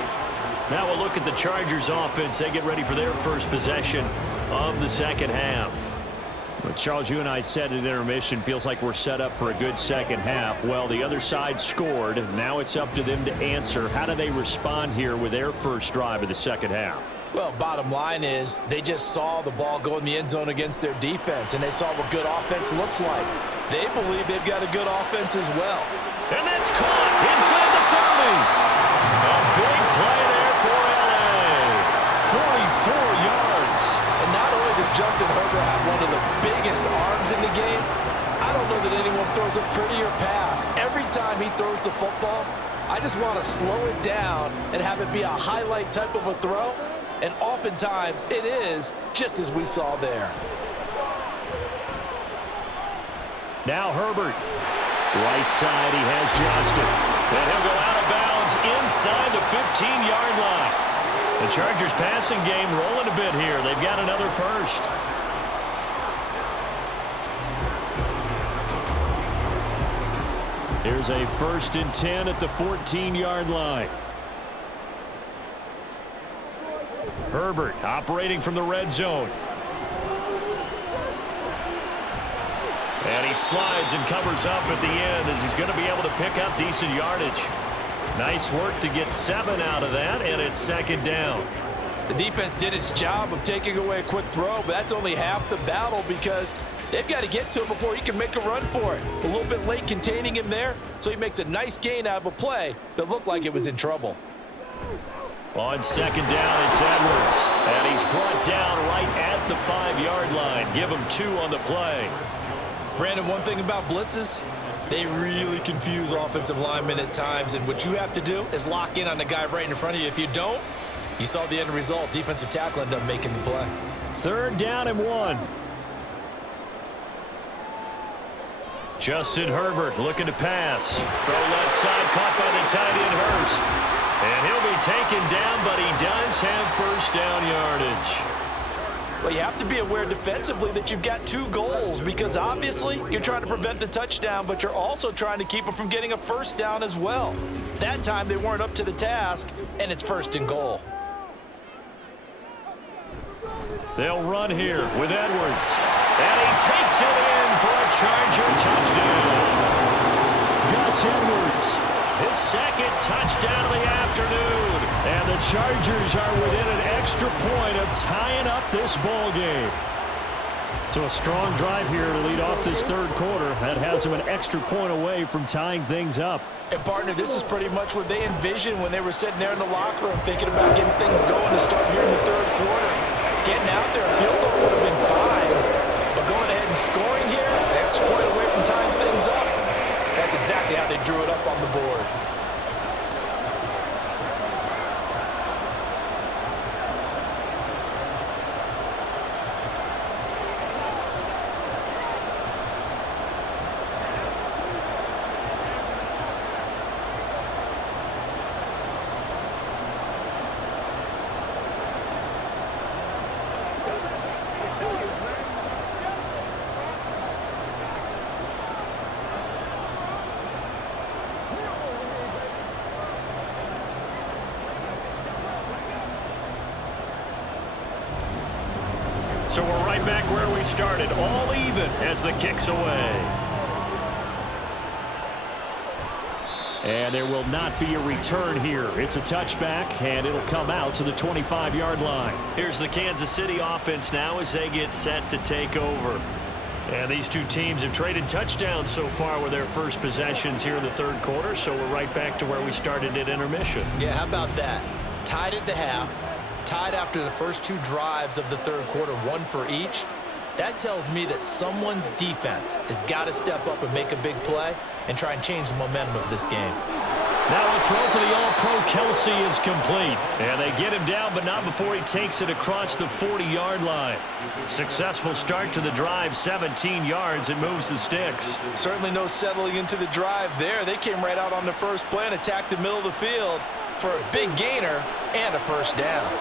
Now we'll look at the Chargers offense. They get ready for their first possession of the second half. But Charles, you and I said at intermission, feels like we're set up for a good second half. Well, the other side scored. Now it's up to them to answer. How do they respond here with their first drive of the second half? Well, bottom line is they just saw the ball go in the end zone against their defense, and they saw what good offense looks like. They believe they've got a good offense as well. And that's caught inside the 30. A big play there for L.A. 44 yards. And not only does Justin Herbert have one of the biggest arms in the game, I don't know that anyone throws a prettier pass. Every time he throws the football, I just want to slow it down and have it be a highlight type of a throw. And oftentimes it is, just as we saw there. Now Herbert. Right side, he has Johnston. And he'll go out of bounds inside the 15-yard line. The Chargers passing game rolling a bit here. They've got another first. Here's a 1st and 10 at the 14-yard line. Herbert operating from the red zone. And he slides and covers up at the end as he's going to be able to pick up decent yardage. Nice work to get 7 out of that, and it's second down. The defense did its job of taking away a quick throw, but that's only half the battle because they've got to get to him before he can make a run for it. A little bit late containing him there, so he makes a nice gain out of a play that looked like it was in trouble. On second down, it's Edwards. And he's brought down right at the 5-yard line. Give him 2 on the play. Brandon, one thing about blitzes, they really confuse offensive linemen at times, and what you have to do is lock in on the guy right in front of you. If you don't, you saw the end result. Defensive tackle ended up making the play. 3rd down and 1. Justin Herbert looking to pass. Throw left side, caught by the tight end Hurst. And he'll be taken down, but he does have first down yardage. Well, you have to be aware defensively that you've got 2 goals because obviously you're trying to prevent the touchdown, but you're also trying to keep them from getting a first down as well. That time they weren't up to the task, and it's 1st and goal. They'll run here with Edwards. And he takes it in for a Charger touchdown. Gus Edwards, his 2nd touchdown of the afternoon. And the Chargers are within an extra point of tying up this ball game. So a strong drive here to lead off this 3rd quarter. That has them an extra point away from tying things up. And, partner, this is pretty much what they envisioned when they were sitting there in the locker room thinking about getting things going to start here in the 3rd quarter. Getting out there, a field goal would have been fine. But going ahead and scoring here, the extra point away from tying things up, that's exactly how they drew it up on the board. So we're right back where we started, all even as the kick's away. And there will not be a return here. It's a touchback, and it'll come out to the 25-yard line. Here's the Kansas City offense now as they get set to take over. And these two teams have traded touchdowns so far with their first possessions here in the third quarter, so we're right back to where we started at intermission. Yeah, how about that? Tied at the half, tied after the first two drives of the third quarter, one for each. That tells me that someone's defense has got to step up and make a big play and try and change the momentum of this game. Now a throw for the All-Pro Kelsey is complete. And they get him down, but not before he takes it across the 40-yard line. Successful start to the drive, 17 yards, and moves the sticks. Certainly no settling into the drive there. They came right out on the first play and attacked the middle of the field for a big gainer and a first down.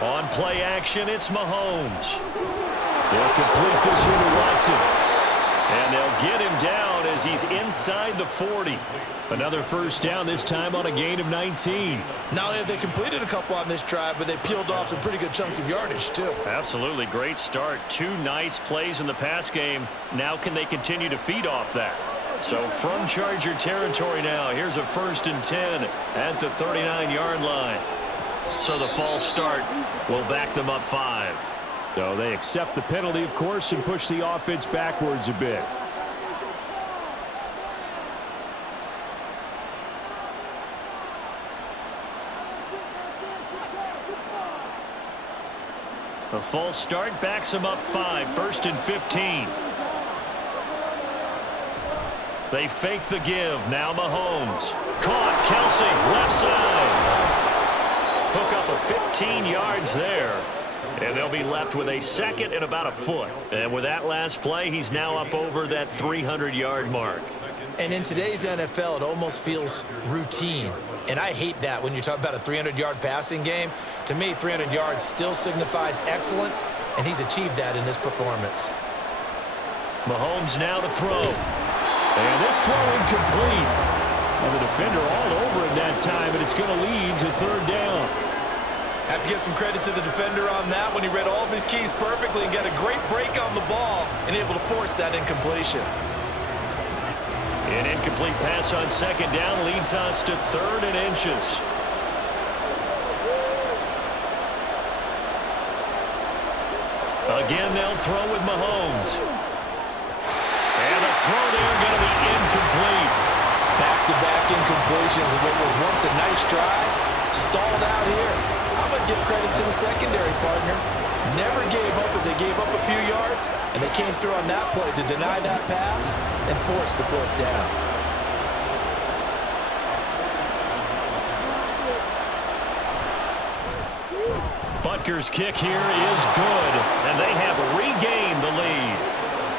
On play action, it's Mahomes. They'll complete this one to Watson. And they'll get him down as he's inside the 40. Another first down, this time on a gain of 19. Not only have they completed a couple on this drive, but they peeled off some pretty good chunks of yardage, too. Absolutely great start. Two nice plays in the pass game. Now can they continue to feed off that? So from Charger territory now, here's a 1st and 10 at the 39-yard line. So the false start will back them up 5. So they accept the penalty, of course, and push the offense backwards a bit. A false start backs them up 5, 1st and 15. They fake the give. Now Mahomes. Caught. Kelsey, left side. Hook up a 15 yards there. And they'll be left with a second and about a foot. And with that last play, he's now up over that 300-yard mark. And in today's NFL, it almost feels routine. And I hate that when you talk about a 300-yard passing game. To me, 300 yards still signifies excellence, and he's achieved that in this performance. Mahomes now to throw. And this throw incomplete. And the defender all over it that time, and it's going to lead to third down. Have to give some credit to the defender on that when he read all of his keys perfectly and got a great break on the ball and able to force that incompletion. An incomplete pass on second down leads us to 3rd and inches. Again, they'll throw with Mahomes. And the throw there going to be incomplete. Back-to-back incompletions of what was once a nice drive. Stalled out here. I'm going to give credit to the secondary partner. Never gave up as they gave up a few yards, and they came through on that play to deny that pass and force the 4th down. Butker's kick here is good, and they have regained the lead.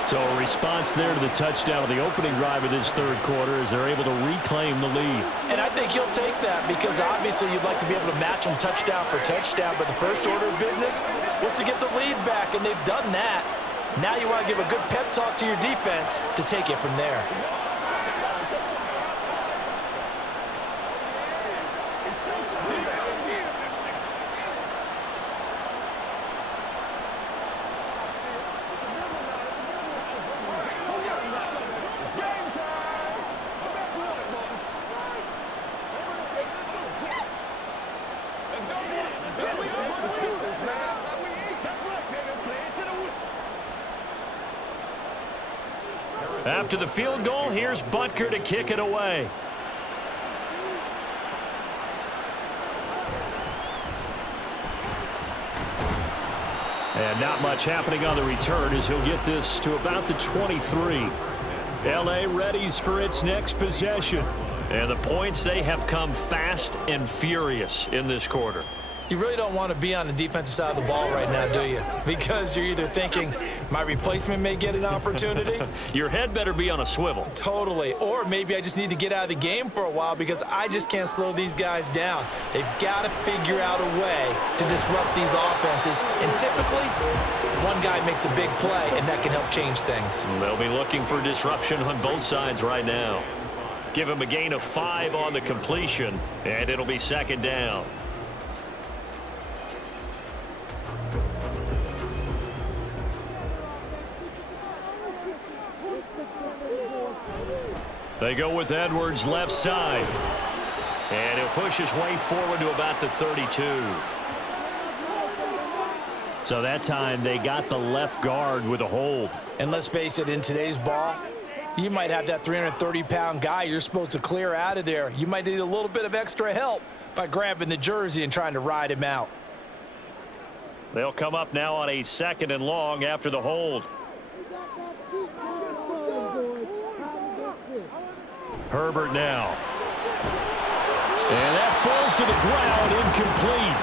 So a response there to the touchdown of the opening drive of this third quarter as they're able to reclaim the lead. And I think you'll take that because obviously you'd like to be able to match them touchdown for touchdown, but the first order of business was to get the lead back, and they've done that. Now you want to give a good pep talk to your defense to take it from there. After the field goal, here's Butker to kick it away. And not much happening on the return as he'll get this to about the 23. L.A. readies for its next possession. And the points, they have come fast and furious in this quarter. You really don't want to be on the defensive side of the ball right now, do you? Because you're either thinking, my replacement may get an opportunity. Your head better be on a swivel. Totally. Or maybe I just need to get out of the game for a while because I just can't slow these guys down. They've got to figure out a way to disrupt these offenses. And typically, one guy makes a big play, and that can help change things. They'll be looking for disruption on both sides right now. Give him a gain of 5 on the completion, and it'll be second down. They go with Edwards left side. And he'll push his way forward to about the 32. So that time they got the left guard with a hold. And let's face it, in today's ball, you might have that 330-pound guy you're supposed to clear out of there. You might need a little bit of extra help by grabbing the jersey and trying to ride him out. They'll come up now on a 2nd and long after the hold. Herbert now. And that falls to the ground, incomplete.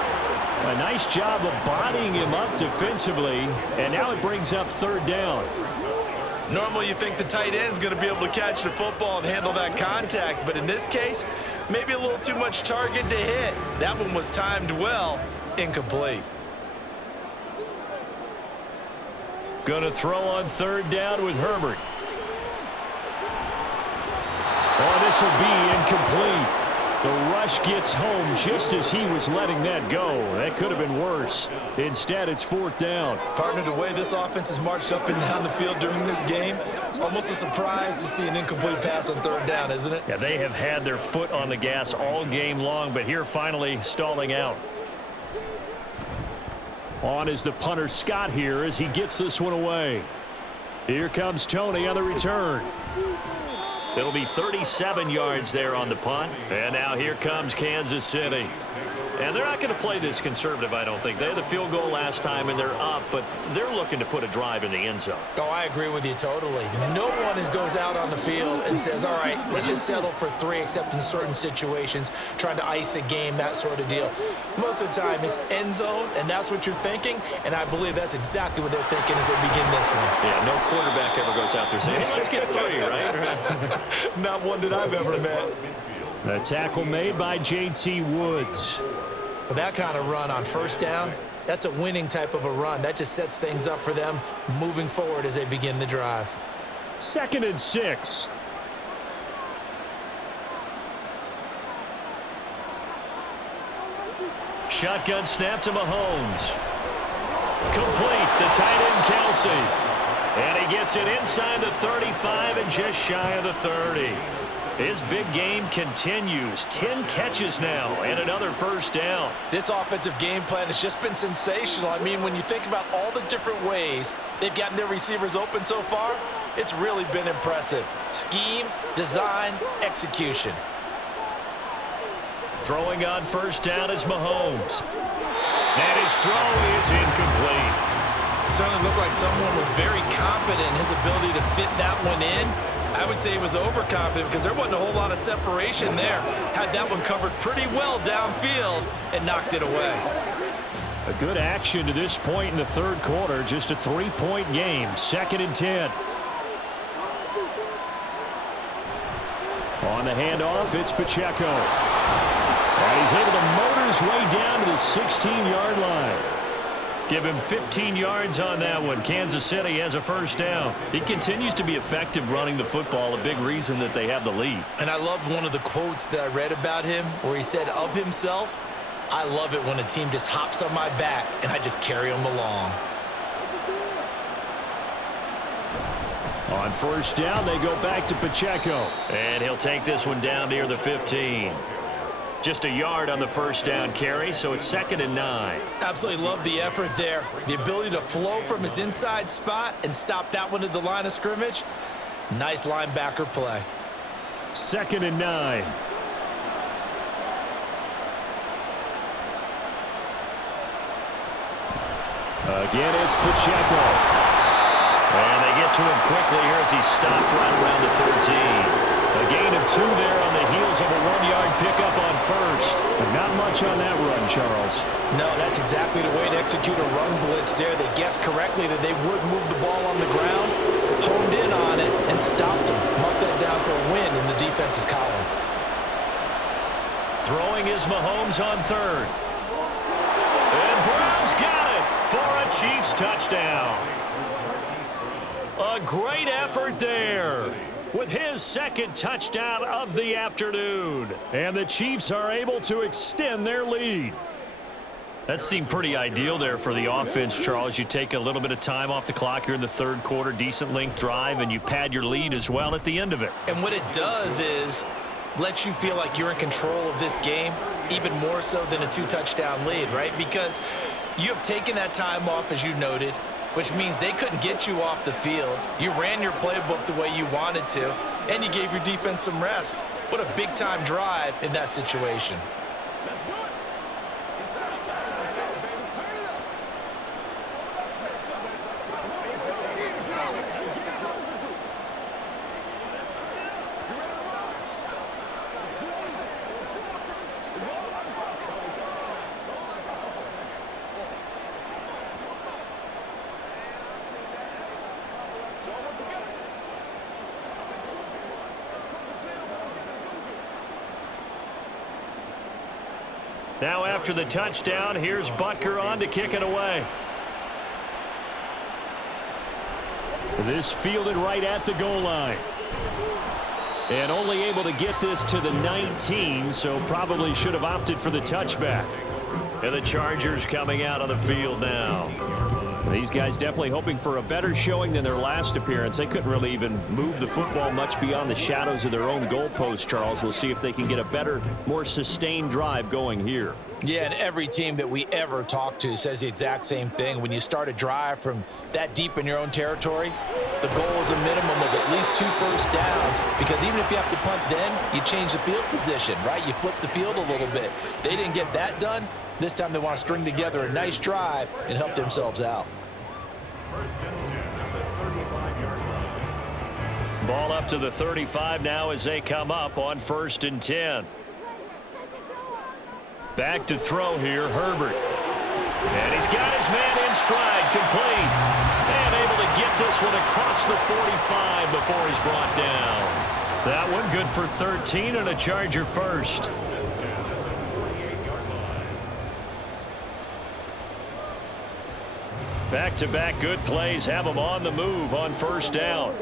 A nice job of bodying him up defensively, and now it brings up 3rd down. Normally you think the tight end's going to be able to catch the football and handle that contact, but in this case, maybe a little too much target to hit. That one was timed well, incomplete. Gonna throw on 3rd down with Herbert. Oh, this will be incomplete. The rush gets home just as he was letting that go. That could have been worse. Instead, it's 4th down. Partner, the way this offense has marched up and down the field during this game, it's almost a surprise to see an incomplete pass on 3rd down, isn't it? Yeah, they have had their foot on the gas all game long, but here finally stalling out. On is the punter Scott here as he gets this one away. Here comes Tony on the return. It'll be 37 yards there on the punt. And now here comes Kansas City. And they're not going to play this conservative, I don't think. They had the field goal last time, and they're up, but they're looking to put a drive in the end zone. Oh, I agree with you totally. No one goes out on the field and says, all right, let's just settle for 3, except in certain situations, trying to ice a game, that sort of deal. Most of the time, it's end zone, and that's what you're thinking, and I believe that's exactly what they're thinking as they begin this one. Yeah, no quarterback ever goes out there saying, hey, let's get 3, right? Not one that I've ever met. A tackle made by J.T. Woods. With that kind of run on 1st down, that's a winning type of a run. That just sets things up for them moving forward as they begin the drive. 2nd and 6. Shotgun snap to Mahomes. Complete, the tight end Kelsey. And he gets it inside the 35 and just shy of the 30. His big game continues. 10 catches now and another 1st down. This offensive game plan has just been sensational. I mean, when you think about all the different ways they've gotten their receivers open so far, it's really been impressive. Scheme, design, execution. Throwing on 1st down is Mahomes. And his throw is incomplete. Certainly looked like someone was very confident in his ability to fit that one in. I would say he was overconfident because there wasn't a whole lot of separation there. Had that one covered pretty well downfield and knocked it away. A good action to this point in the 3rd quarter. Just a 3-point game. 2nd and 10. On the handoff, it's Pacheco. And he's able to motor his way down to the 16-yard line. Give him 15 yards on that one. Kansas City has a 1st down. He continues to be effective running the football, a big reason that they have the lead. And I love one of the quotes that I read about him where he said of himself, I love it when a team just hops on my back and I just carry them along. On 1st down, they go back to Pacheco. And he'll take this one down near the 15. Just a yard on the 1st down carry, so it's 2nd and 9. Absolutely love the effort there. The ability to flow from his inside spot and stop that one at the line of scrimmage. Nice linebacker play. 2nd and 9. Again, it's Pacheco. And they get to him quickly here as he stopped right around the 13. A gain of 2 there on the heels of a 1-yard pickup on 1st. But not much on that run, Charles. No, that's exactly the way to execute a run blitz there. They guessed correctly that they would move the ball on the ground, honed in on it, and stopped them. Marked that down for a win in the defense's column. Throwing is Mahomes on 3rd. And Brown's got it for a Chiefs touchdown. A great effort there, with his 2nd touchdown of the afternoon. And the Chiefs are able to extend their lead. That seemed pretty ideal there for the offense, Charles. You take a little bit of time off the clock here in the third quarter, decent length drive, and you pad your lead as well at the end of it. And what it does is let you feel like you're in control of this game, even more so than a 2-touchdown lead, right? Because you have taken that time off, as you noted, which means they couldn't get you off the field. You ran your playbook the way you wanted to, and you gave your defense some rest. What a big-time drive in that situation. Now after the touchdown, here's Butker on to kick it away. This fielded right at the goal line. And only able to get this to the 19, so probably should have opted for the touchback. And the Chargers coming out on the field now. These guys definitely hoping for a better showing than their last appearance. They couldn't really even move the football much beyond the shadows of their own goalpost, Charles. We'll see if they can get a better, more sustained drive going here. Yeah, and every team that we ever talk to says the exact same thing. When you start a drive from that deep in your own territory, the goal is a minimum of at least 2 first downs, because even if you have to punt then, you change the field position, right? You flip the field a little bit. They didn't get that done. This time they want to string together a nice drive and help themselves out. First and 10 at the 35-yard line. Ball up to the 35 now as they come up on 1st and 10. Back to throw here, Herbert. And he's got his man in stride, complete. And able to get this one across the 45 before he's brought down. That one good for 13 and a Charger first. Back-to-back good plays have them on the move on 1st down.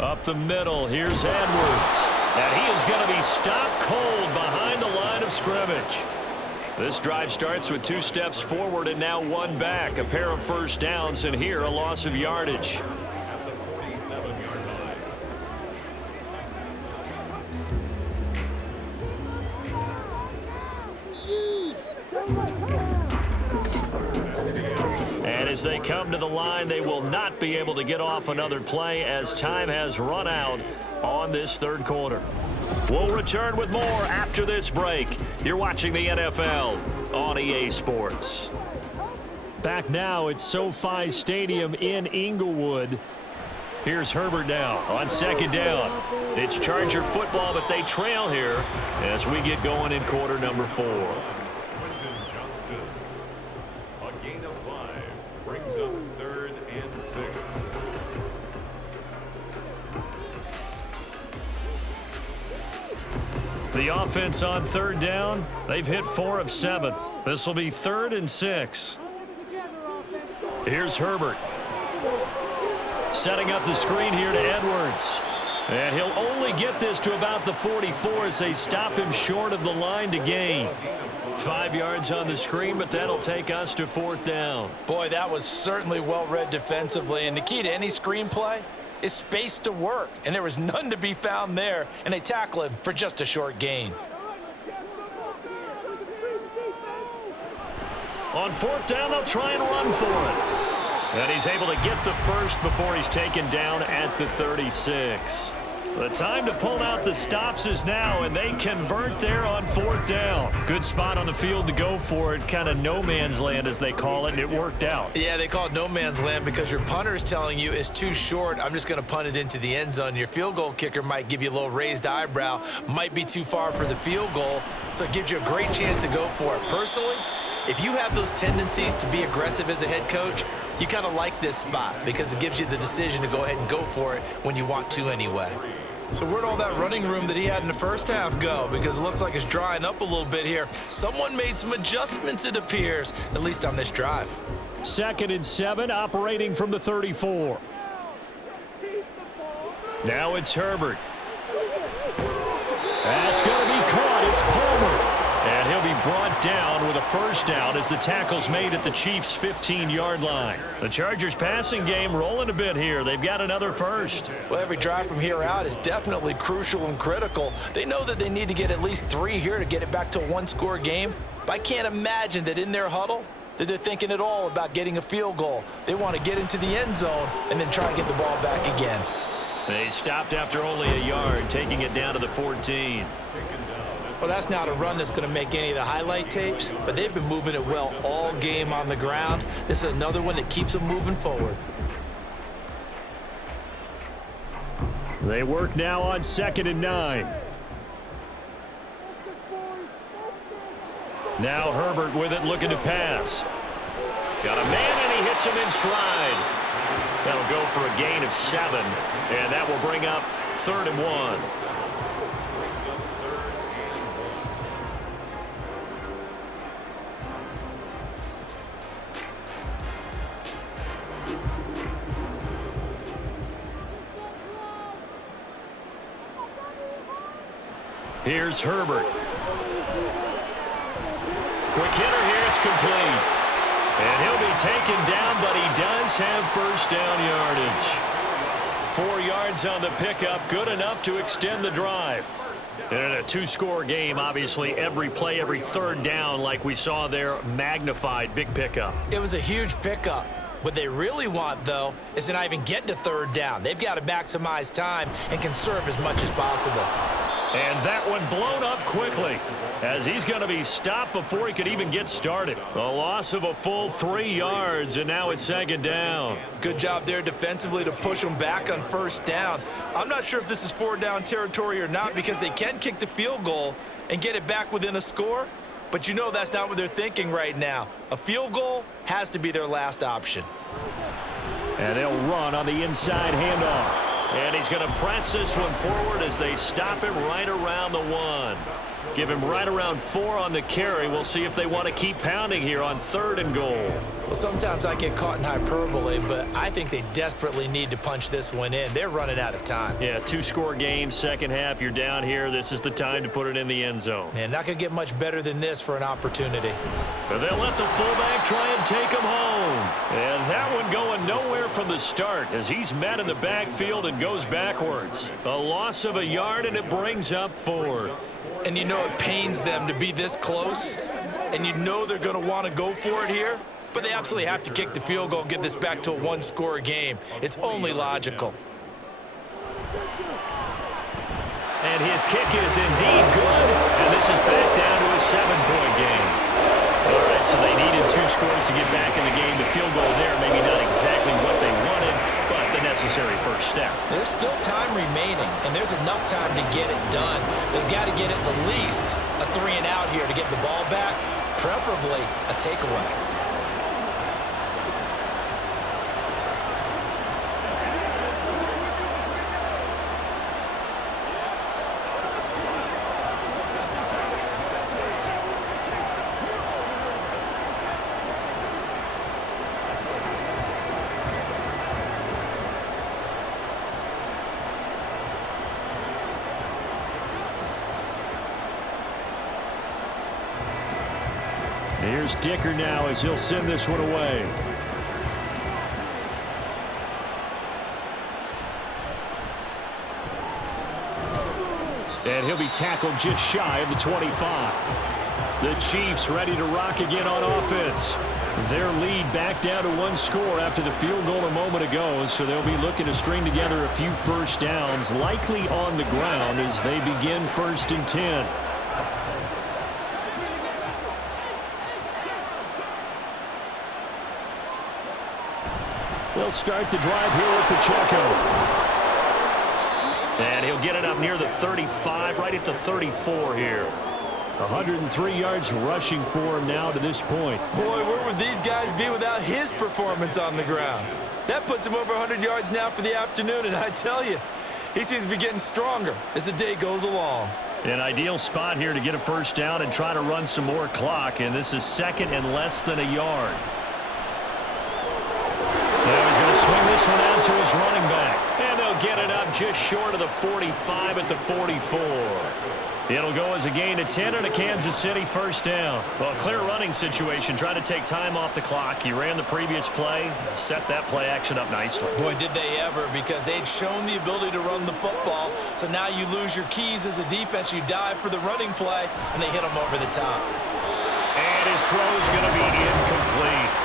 Up the middle, here's Edwards. And he is going to be stopped cold behind the line of scrimmage. This drive starts with 2 steps forward and now 1 back. A pair of first downs, and here a loss of yardage. At the 47-yard line. And as they come to the line, they will not be able to get off another play as time has run out on this third quarter. We'll return with more after this break. You're watching the NFL on EA Sports. Back now at SoFi Stadium in Inglewood. Here's Herbert now on 2nd down. It's Charger football, but they trail here as we get going in quarter number 4. A gain of 5 brings up 3rd and 6. The offense on 3rd down, they've hit 4 of 7. This will be 3rd and 6. Here's Herbert. Setting up the screen here to Edwards. And he'll only get this to about the 44 as they stop him short of the line to gain. 5 yards on the screen, but that'll take us to 4th down. Boy, that was certainly well read defensively. And the key to any screenplay is space to work. And there was none to be found there. And they tackle him for just a short gain. On 4th down, they'll try and run for it. And he's able to get the first before he's taken down at the 36. The time to pull out the stops is now, and they convert there on 4th down. Good spot on the field to go for it, kind of no man's land as they call it, and it worked out. Yeah, they call it no man's land because your punter is telling you it's too short. I'm just going to punt it into the end zone. Your field goal kicker might give you a little raised eyebrow, might be too far for the field goal, so it gives you a great chance to go for it. Personally, if you have those tendencies to be aggressive as a head coach, you kind of like this spot because it gives you the decision to go ahead and go for it when you want to anyway. So where'd all that running room that he had in the first half go? Because it looks like it's drying up a little bit here. Someone made some adjustments, it appears, at least on this drive. 2nd and 7, operating from the 34. Now it's Herbert. That's going to be caught. It's Palmer. And he'll be brought down with a first down as the tackle's made at the Chiefs' 15-yard line. The Chargers' passing game rolling a bit here. They've got another first. Well, every drive from here out is definitely crucial and critical. They know that they need to get at least 3 here to get it back to a one-score game. But I can't imagine that in their huddle that they're thinking at all about getting a field goal. They want to get into the end zone and then try and get the ball back again. They stopped after only a yard, taking it down to the 14. Well, that's not a run that's going to make any of the highlight tapes, but they've been moving it well all game on the ground. This is another one that keeps them moving forward. They work now on 2nd and 9. Now Herbert with it, looking to pass. Got a man, and he hits him in stride. That'll go for a gain of 7, and that will bring up 3rd and 1. Here's Herbert. Quick hitter here, it's complete. And he'll be taken down, but he does have first down yardage. 4 yards on the pickup, good enough to extend the drive. And in a 2-score game, obviously every play, every 3rd down, like we saw there, magnified, big pickup. It was a huge pickup. What they really want, though, is to not even get to 3rd down. They've got to maximize time and conserve as much as possible. And that one blown up quickly as he's going to be stopped before he could even get started. A loss of a full 3 yards, and now it's 2nd down. Good job there defensively to push them back on 1st down. I'm not sure if this is 4th down territory or not because they can kick the field goal and get it back within a score, but you know that's not what they're thinking right now. A field goal has to be their last option. And they'll run on the inside handoff. And he's going to press this one forward as they stop him right around the 1. Give him right around 4 on the carry. We'll see if they want to keep pounding here on 3rd and goal. Well, sometimes I get caught in hyperbole, but I think they desperately need to punch this one in. They're running out of time. Yeah, 2-score game, second half. You're down here. This is the time to put it in the end zone. And not going to get much better than this for an opportunity. And they'll let the fullback try and take him home. And that one going nowhere from the start as he's met in the backfield and goes backwards. A loss of a yard, and it brings up 4th. And you know it pains them to be this close, and you know they're going to want to go for it here, but they absolutely have to kick the field goal and get this back to a 1-score game. It's only logical. And his kick is indeed good, and this is back down to a 7-point game. All right, so they needed 2 scores to get back in the game. The field goal there, maybe not exactly what they wanted, but the necessary first step. There's still time remaining, and there's enough time to get it done. They've got to get at the least a 3-and-out here to get the ball back, preferably a takeaway. Here's Dicker now as he'll send this one away. And he'll be tackled just shy of the 25. The Chiefs ready to rock again on offense. Their lead back down to 1 score after the field goal a moment ago, so they'll be looking to string together a few first downs, likely on the ground as they begin 1st and 10. They'll start the drive here with Pacheco. And he'll get it up near the 35, right at the 34 here. 103 yards rushing for him now to this point. Boy, where would these guys be without his performance on the ground? That puts him over 100 yards now for the afternoon, and I tell you, he seems to be getting stronger as the day goes along. An ideal spot here to get a first down and try to run some more clock, and this is 2nd and less than a yard. Now he's going to swing this one out to his running back. And they'll get it up up just short of the 45 at the 44. It'll go as a gain of 10 and a Kansas City first down. Well, clear running situation, trying to take time off the clock. He ran the previous play, set that play action up nicely. Boy, did they ever, because they'd shown the ability to run the football. So now you lose your keys as a defense. You dive for the running play, and they hit him over the top. And his throw's going to be incomplete.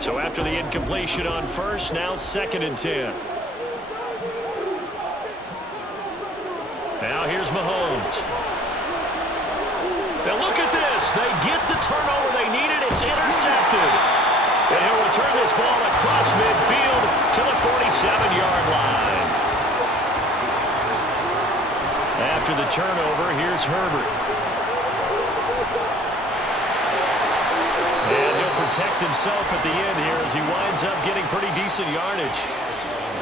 So after the incompletion on first, now 2nd and 10. Now here's Mahomes. Now look at this. They get the turnover they needed. It's intercepted. And he'll return this ball across midfield to the 47-yard line. After the turnover, here's Herbert. And he'll protect himself at the end here as he winds up getting pretty decent yardage.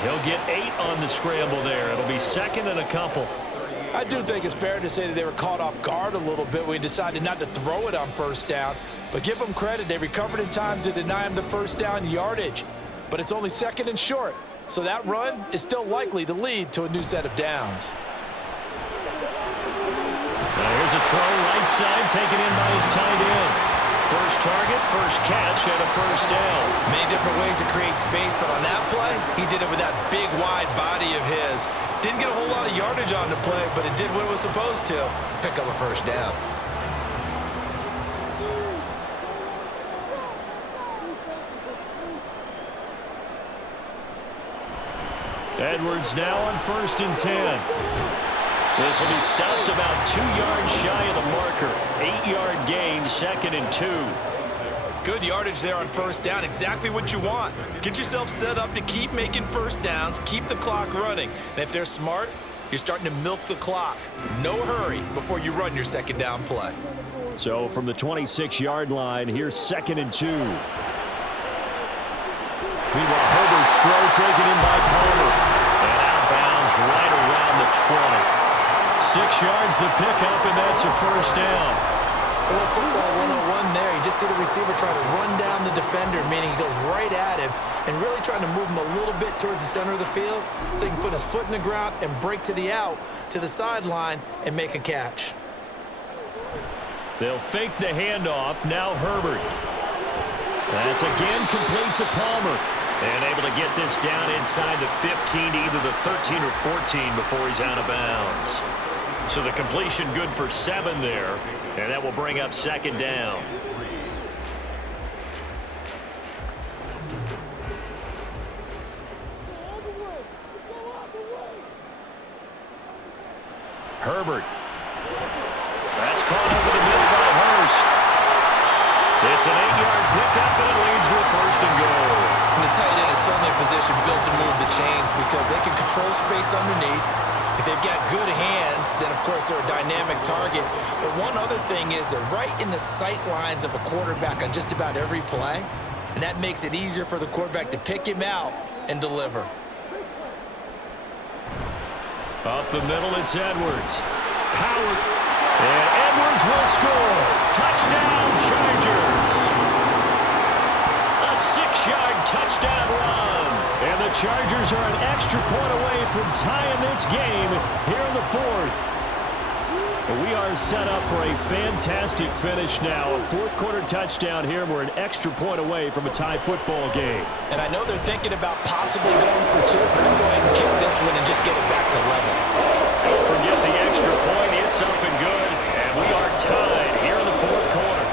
He'll get 8 on the scramble there. It'll be 2nd and a couple. I do think it's fair to say that they were caught off guard a little bit when he decided not to throw it on first down. But give them credit. They recovered in time to deny him the first down yardage. But it's only 2nd and short. So that run is still likely to lead to a new set of downs. Now here's a throw right side taken in by his tight end. First target, first catch, and a first down. Many different ways to create space, but on that play, he did it with that big, wide body of his. Didn't get a whole lot of yardage on the play, but it did what it was supposed to. Pick up a first down. Edwards now on 1st and 10. This will be stopped about 2 yards shy of the marker. 8-yard gain, 2nd and 2. Good yardage there on first down. Exactly what you want. Get yourself set up to keep making first downs, keep the clock running. And if they're smart, you're starting to milk the clock. No hurry before you run your 2nd down play. So from the 26-yard line, here's 2nd and 2. Meanwhile, Herbert's throw taken in by Palmer. And outbounds right around the 20. 6 yards the pickup, and that's a first down. A little football 101 there. You just see the receiver trying to run down the defender, meaning he goes right at him and really trying to move him a little bit towards the center of the field so he can put his foot in the ground and break to the out, to the sideline, and make a catch. They'll fake the handoff. Now Herbert. That's again complete to Palmer. And able to get this down inside the 15 to either the 13 or 14 before he's out of bounds. So the completion good for 7 there, and that will bring up 2nd down. Herbert. That's caught over the middle by Hurst. It's an 8-yard pickup, and it leads to a 1st and goal. And the tight end is certainly a position built to move the chains because they can control space underneath. If they've got good hands, then of course they're a dynamic target. But one other thing is they're right in the sight lines of a quarterback on just about every play. And that makes it easier for the quarterback to pick him out and deliver. Up the middle, it's Edwards. Power. And Edwards will score. Touchdown, Chargers. A 6-yard touchdown run. And the Chargers are an extra point away from tying this game here in the 4th. We are set up for a fantastic finish now. A 4th-quarter touchdown here. We're an extra point away from a tie football game. And I know they're thinking about possibly going for 2, but I'm going to kick this one and just get it back to level. Don't forget the extra point. It's up and good. And we are tied here in the 4th quarter.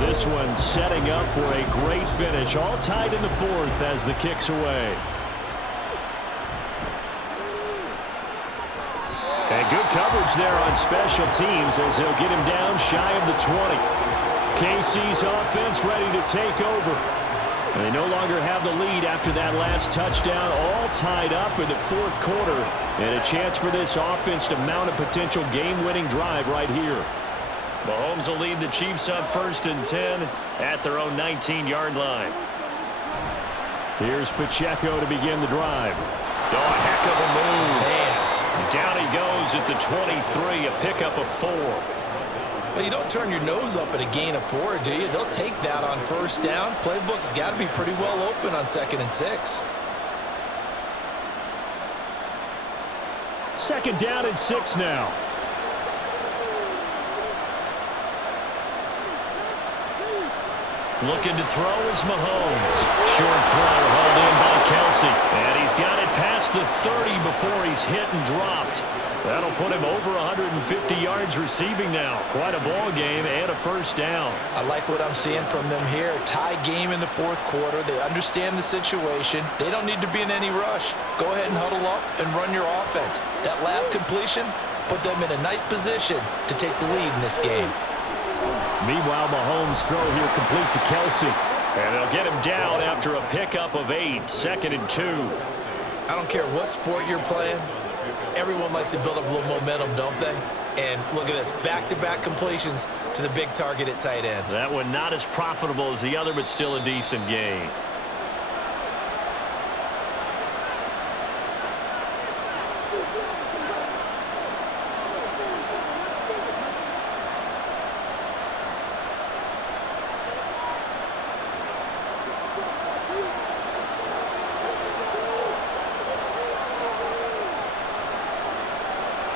This one setting up for a great finish. All tied in the fourth as the kick's away. And good coverage there on special teams as they'll get him down shy of the 20. KC's offense ready to take over. And they no longer have the lead after that last touchdown. All tied up in the fourth quarter. And a chance for this offense to mount a potential game-winning drive right here. Mahomes will lead the Chiefs up 1st and 10 at their own 19-yard line. Here's Pacheco to begin the drive. Oh, a heck of a move. Man. Down he goes at the 23, a pickup of 4. Well, you don't turn your nose up at a gain of 4, do you? They'll take that on first down. Playbook's got to be pretty well open on 2nd and 6. 2nd down and 6 now. Looking to throw is Mahomes. Short throw hauled in by Kelsey. And he's got it past the 30 before he's hit and dropped. That'll put him over 150 yards receiving now. Quite a ball game and a first down. I like what I'm seeing from them here. Tie game in the fourth quarter. They understand the situation. They don't need to be in any rush. Go ahead and huddle up and run your offense. That last completion put them in a nice position to take the lead in this game. Meanwhile, Mahomes' throw here complete to Kelsey. And they'll get him down after a pickup of 8, 2nd and 2. I don't care what sport you're playing. Everyone likes to build up a little momentum, don't they? And look at this, back-to-back completions to the big target at tight end. That one not as profitable as the other, but still a decent gain.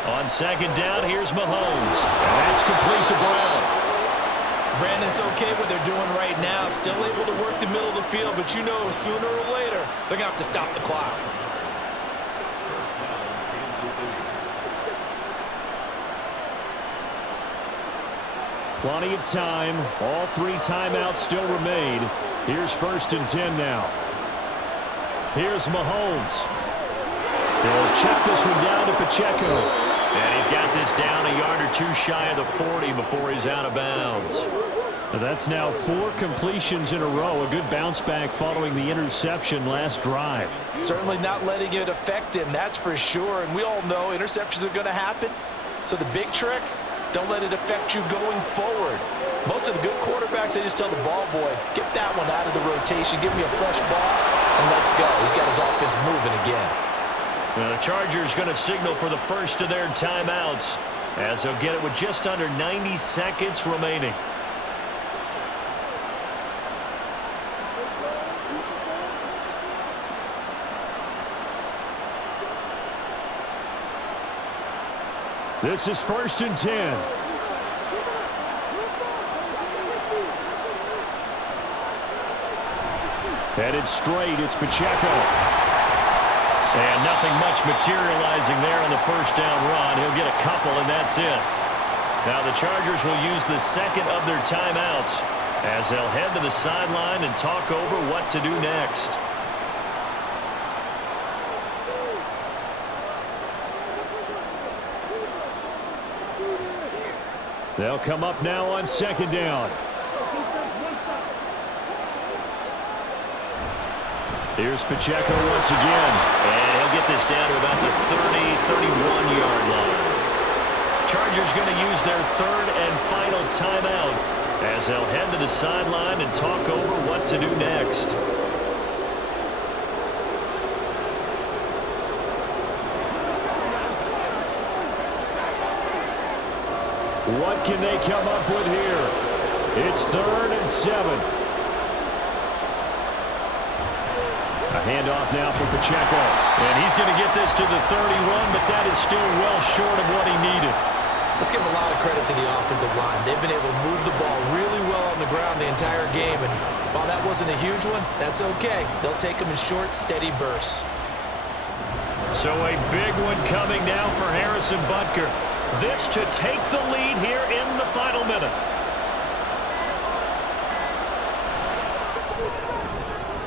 On 2nd down, here's Mahomes. And that's complete to Brown. Brandon, it's okay what they're doing right now. Still able to work the middle of the field, but you know sooner or later they're going to have to stop the clock. Plenty of time. All 3 timeouts still remain. Here's 1st and 10 now. Here's Mahomes. They'll check this one down to Pacheco. And he's got this down a yard or 2 shy of the 40 before he's out of bounds. That's now 4 completions in a row. A good bounce back following the interception last drive. Certainly not letting it affect him, that's for sure. And we all know interceptions are going to happen. So the big trick, don't let it affect you going forward. Most of the good quarterbacks, they just tell the ball boy, get that one out of the rotation, give me a fresh ball, and let's go. He's got his offense moving again. The Chargers going to signal for the first of their timeouts as they'll get it with just under 90 seconds remaining. This is 1st and 10. Headed straight, it's Pacheco. And nothing much materializing there on the first down run. He'll get a couple, and that's it. Now the Chargers will use the 2nd of their timeouts as they'll head to the sideline and talk over what to do next. They'll come up now on 2nd down. Here's Pacheco once again. And he'll get this down to about the 30-31-yard line. Chargers going to use their 3rd and final timeout as they'll head to the sideline and talk over what to do next. What can they come up with here? It's 3rd and 7. A handoff now for Pacheco. And he's going to get this to the 31, but that is still well short of what he needed. Let's give a lot of credit to the offensive line. They've been able to move the ball really well on the ground the entire game. And while that wasn't a huge one, that's okay. They'll take them in short, steady bursts. So a big one coming now for Harrison Butker. This to take the lead here in the final minute.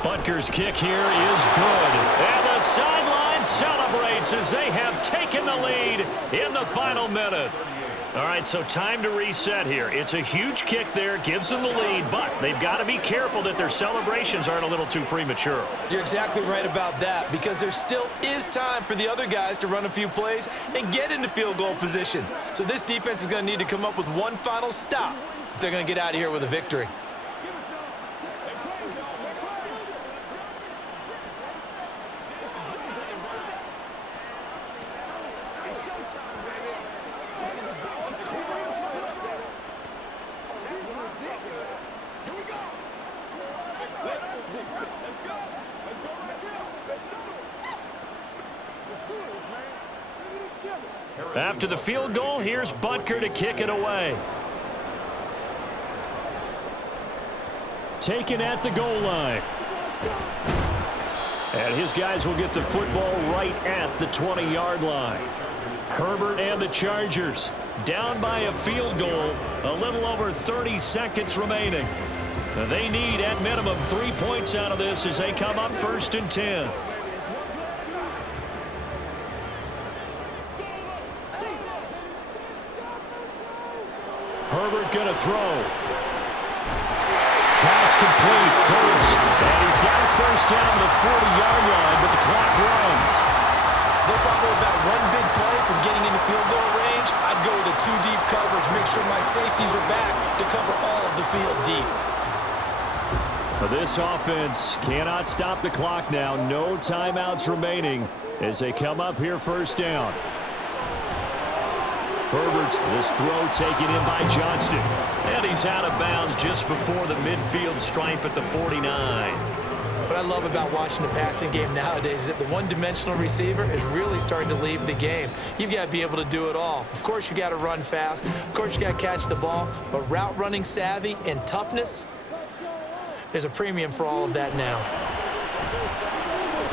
Butker's kick here is good. And the sideline celebrates as they have taken the lead in the final minute. All right, so time to reset here. It's a huge kick there, gives them the lead, but they've got to be careful that their celebrations aren't a little too premature. You're exactly right about that, because there still is time for the other guys to run a few plays and get into field goal position. So this defense is going to need to come up with one final stop if they're going to get out of here with a victory. After the field goal, here's Butker to kick it away. Taken at the goal line. And his guys will get the football right at the 20-yard line. Herbert and the Chargers down by a field goal, a little over 30 seconds remaining. They need at minimum 3 points out of this as they come up 1st and 10. Herbert going to throw. Pass complete. Hurst. And he's got a first down to the 40-yard line, but the clock runs. They're probably about one big play from getting into field goal range. I'd go with a 2-deep coverage, make sure my safeties are back to cover all of the field deep. This offense cannot stop the clock now. No timeouts remaining as they come up here 1st down. Herbert's this throw taken in by Johnston. And he's out of bounds just before the midfield stripe at the 49. What I love about watching the passing game nowadays is that the one-dimensional receiver is really starting to leave the game. You've got to be able to do it all. Of course, you got to run fast. Of course, you got to catch the ball. But route running savvy and toughness, there's a premium for all of that now.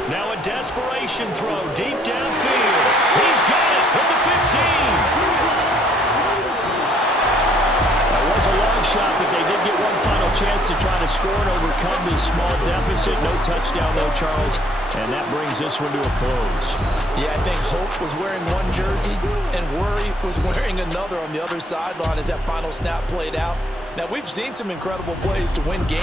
Now a desperation throw deep downfield. He's got it at the 15. That was a long shot, but they did get one final chance to try to score and overcome this small deficit. No touchdown, though, Charles. And that brings this one to a close. Yeah, I think Hope was wearing one jersey and Worry was wearing another on the other sideline as that final snap played out. Now, we've seen some incredible plays to win games.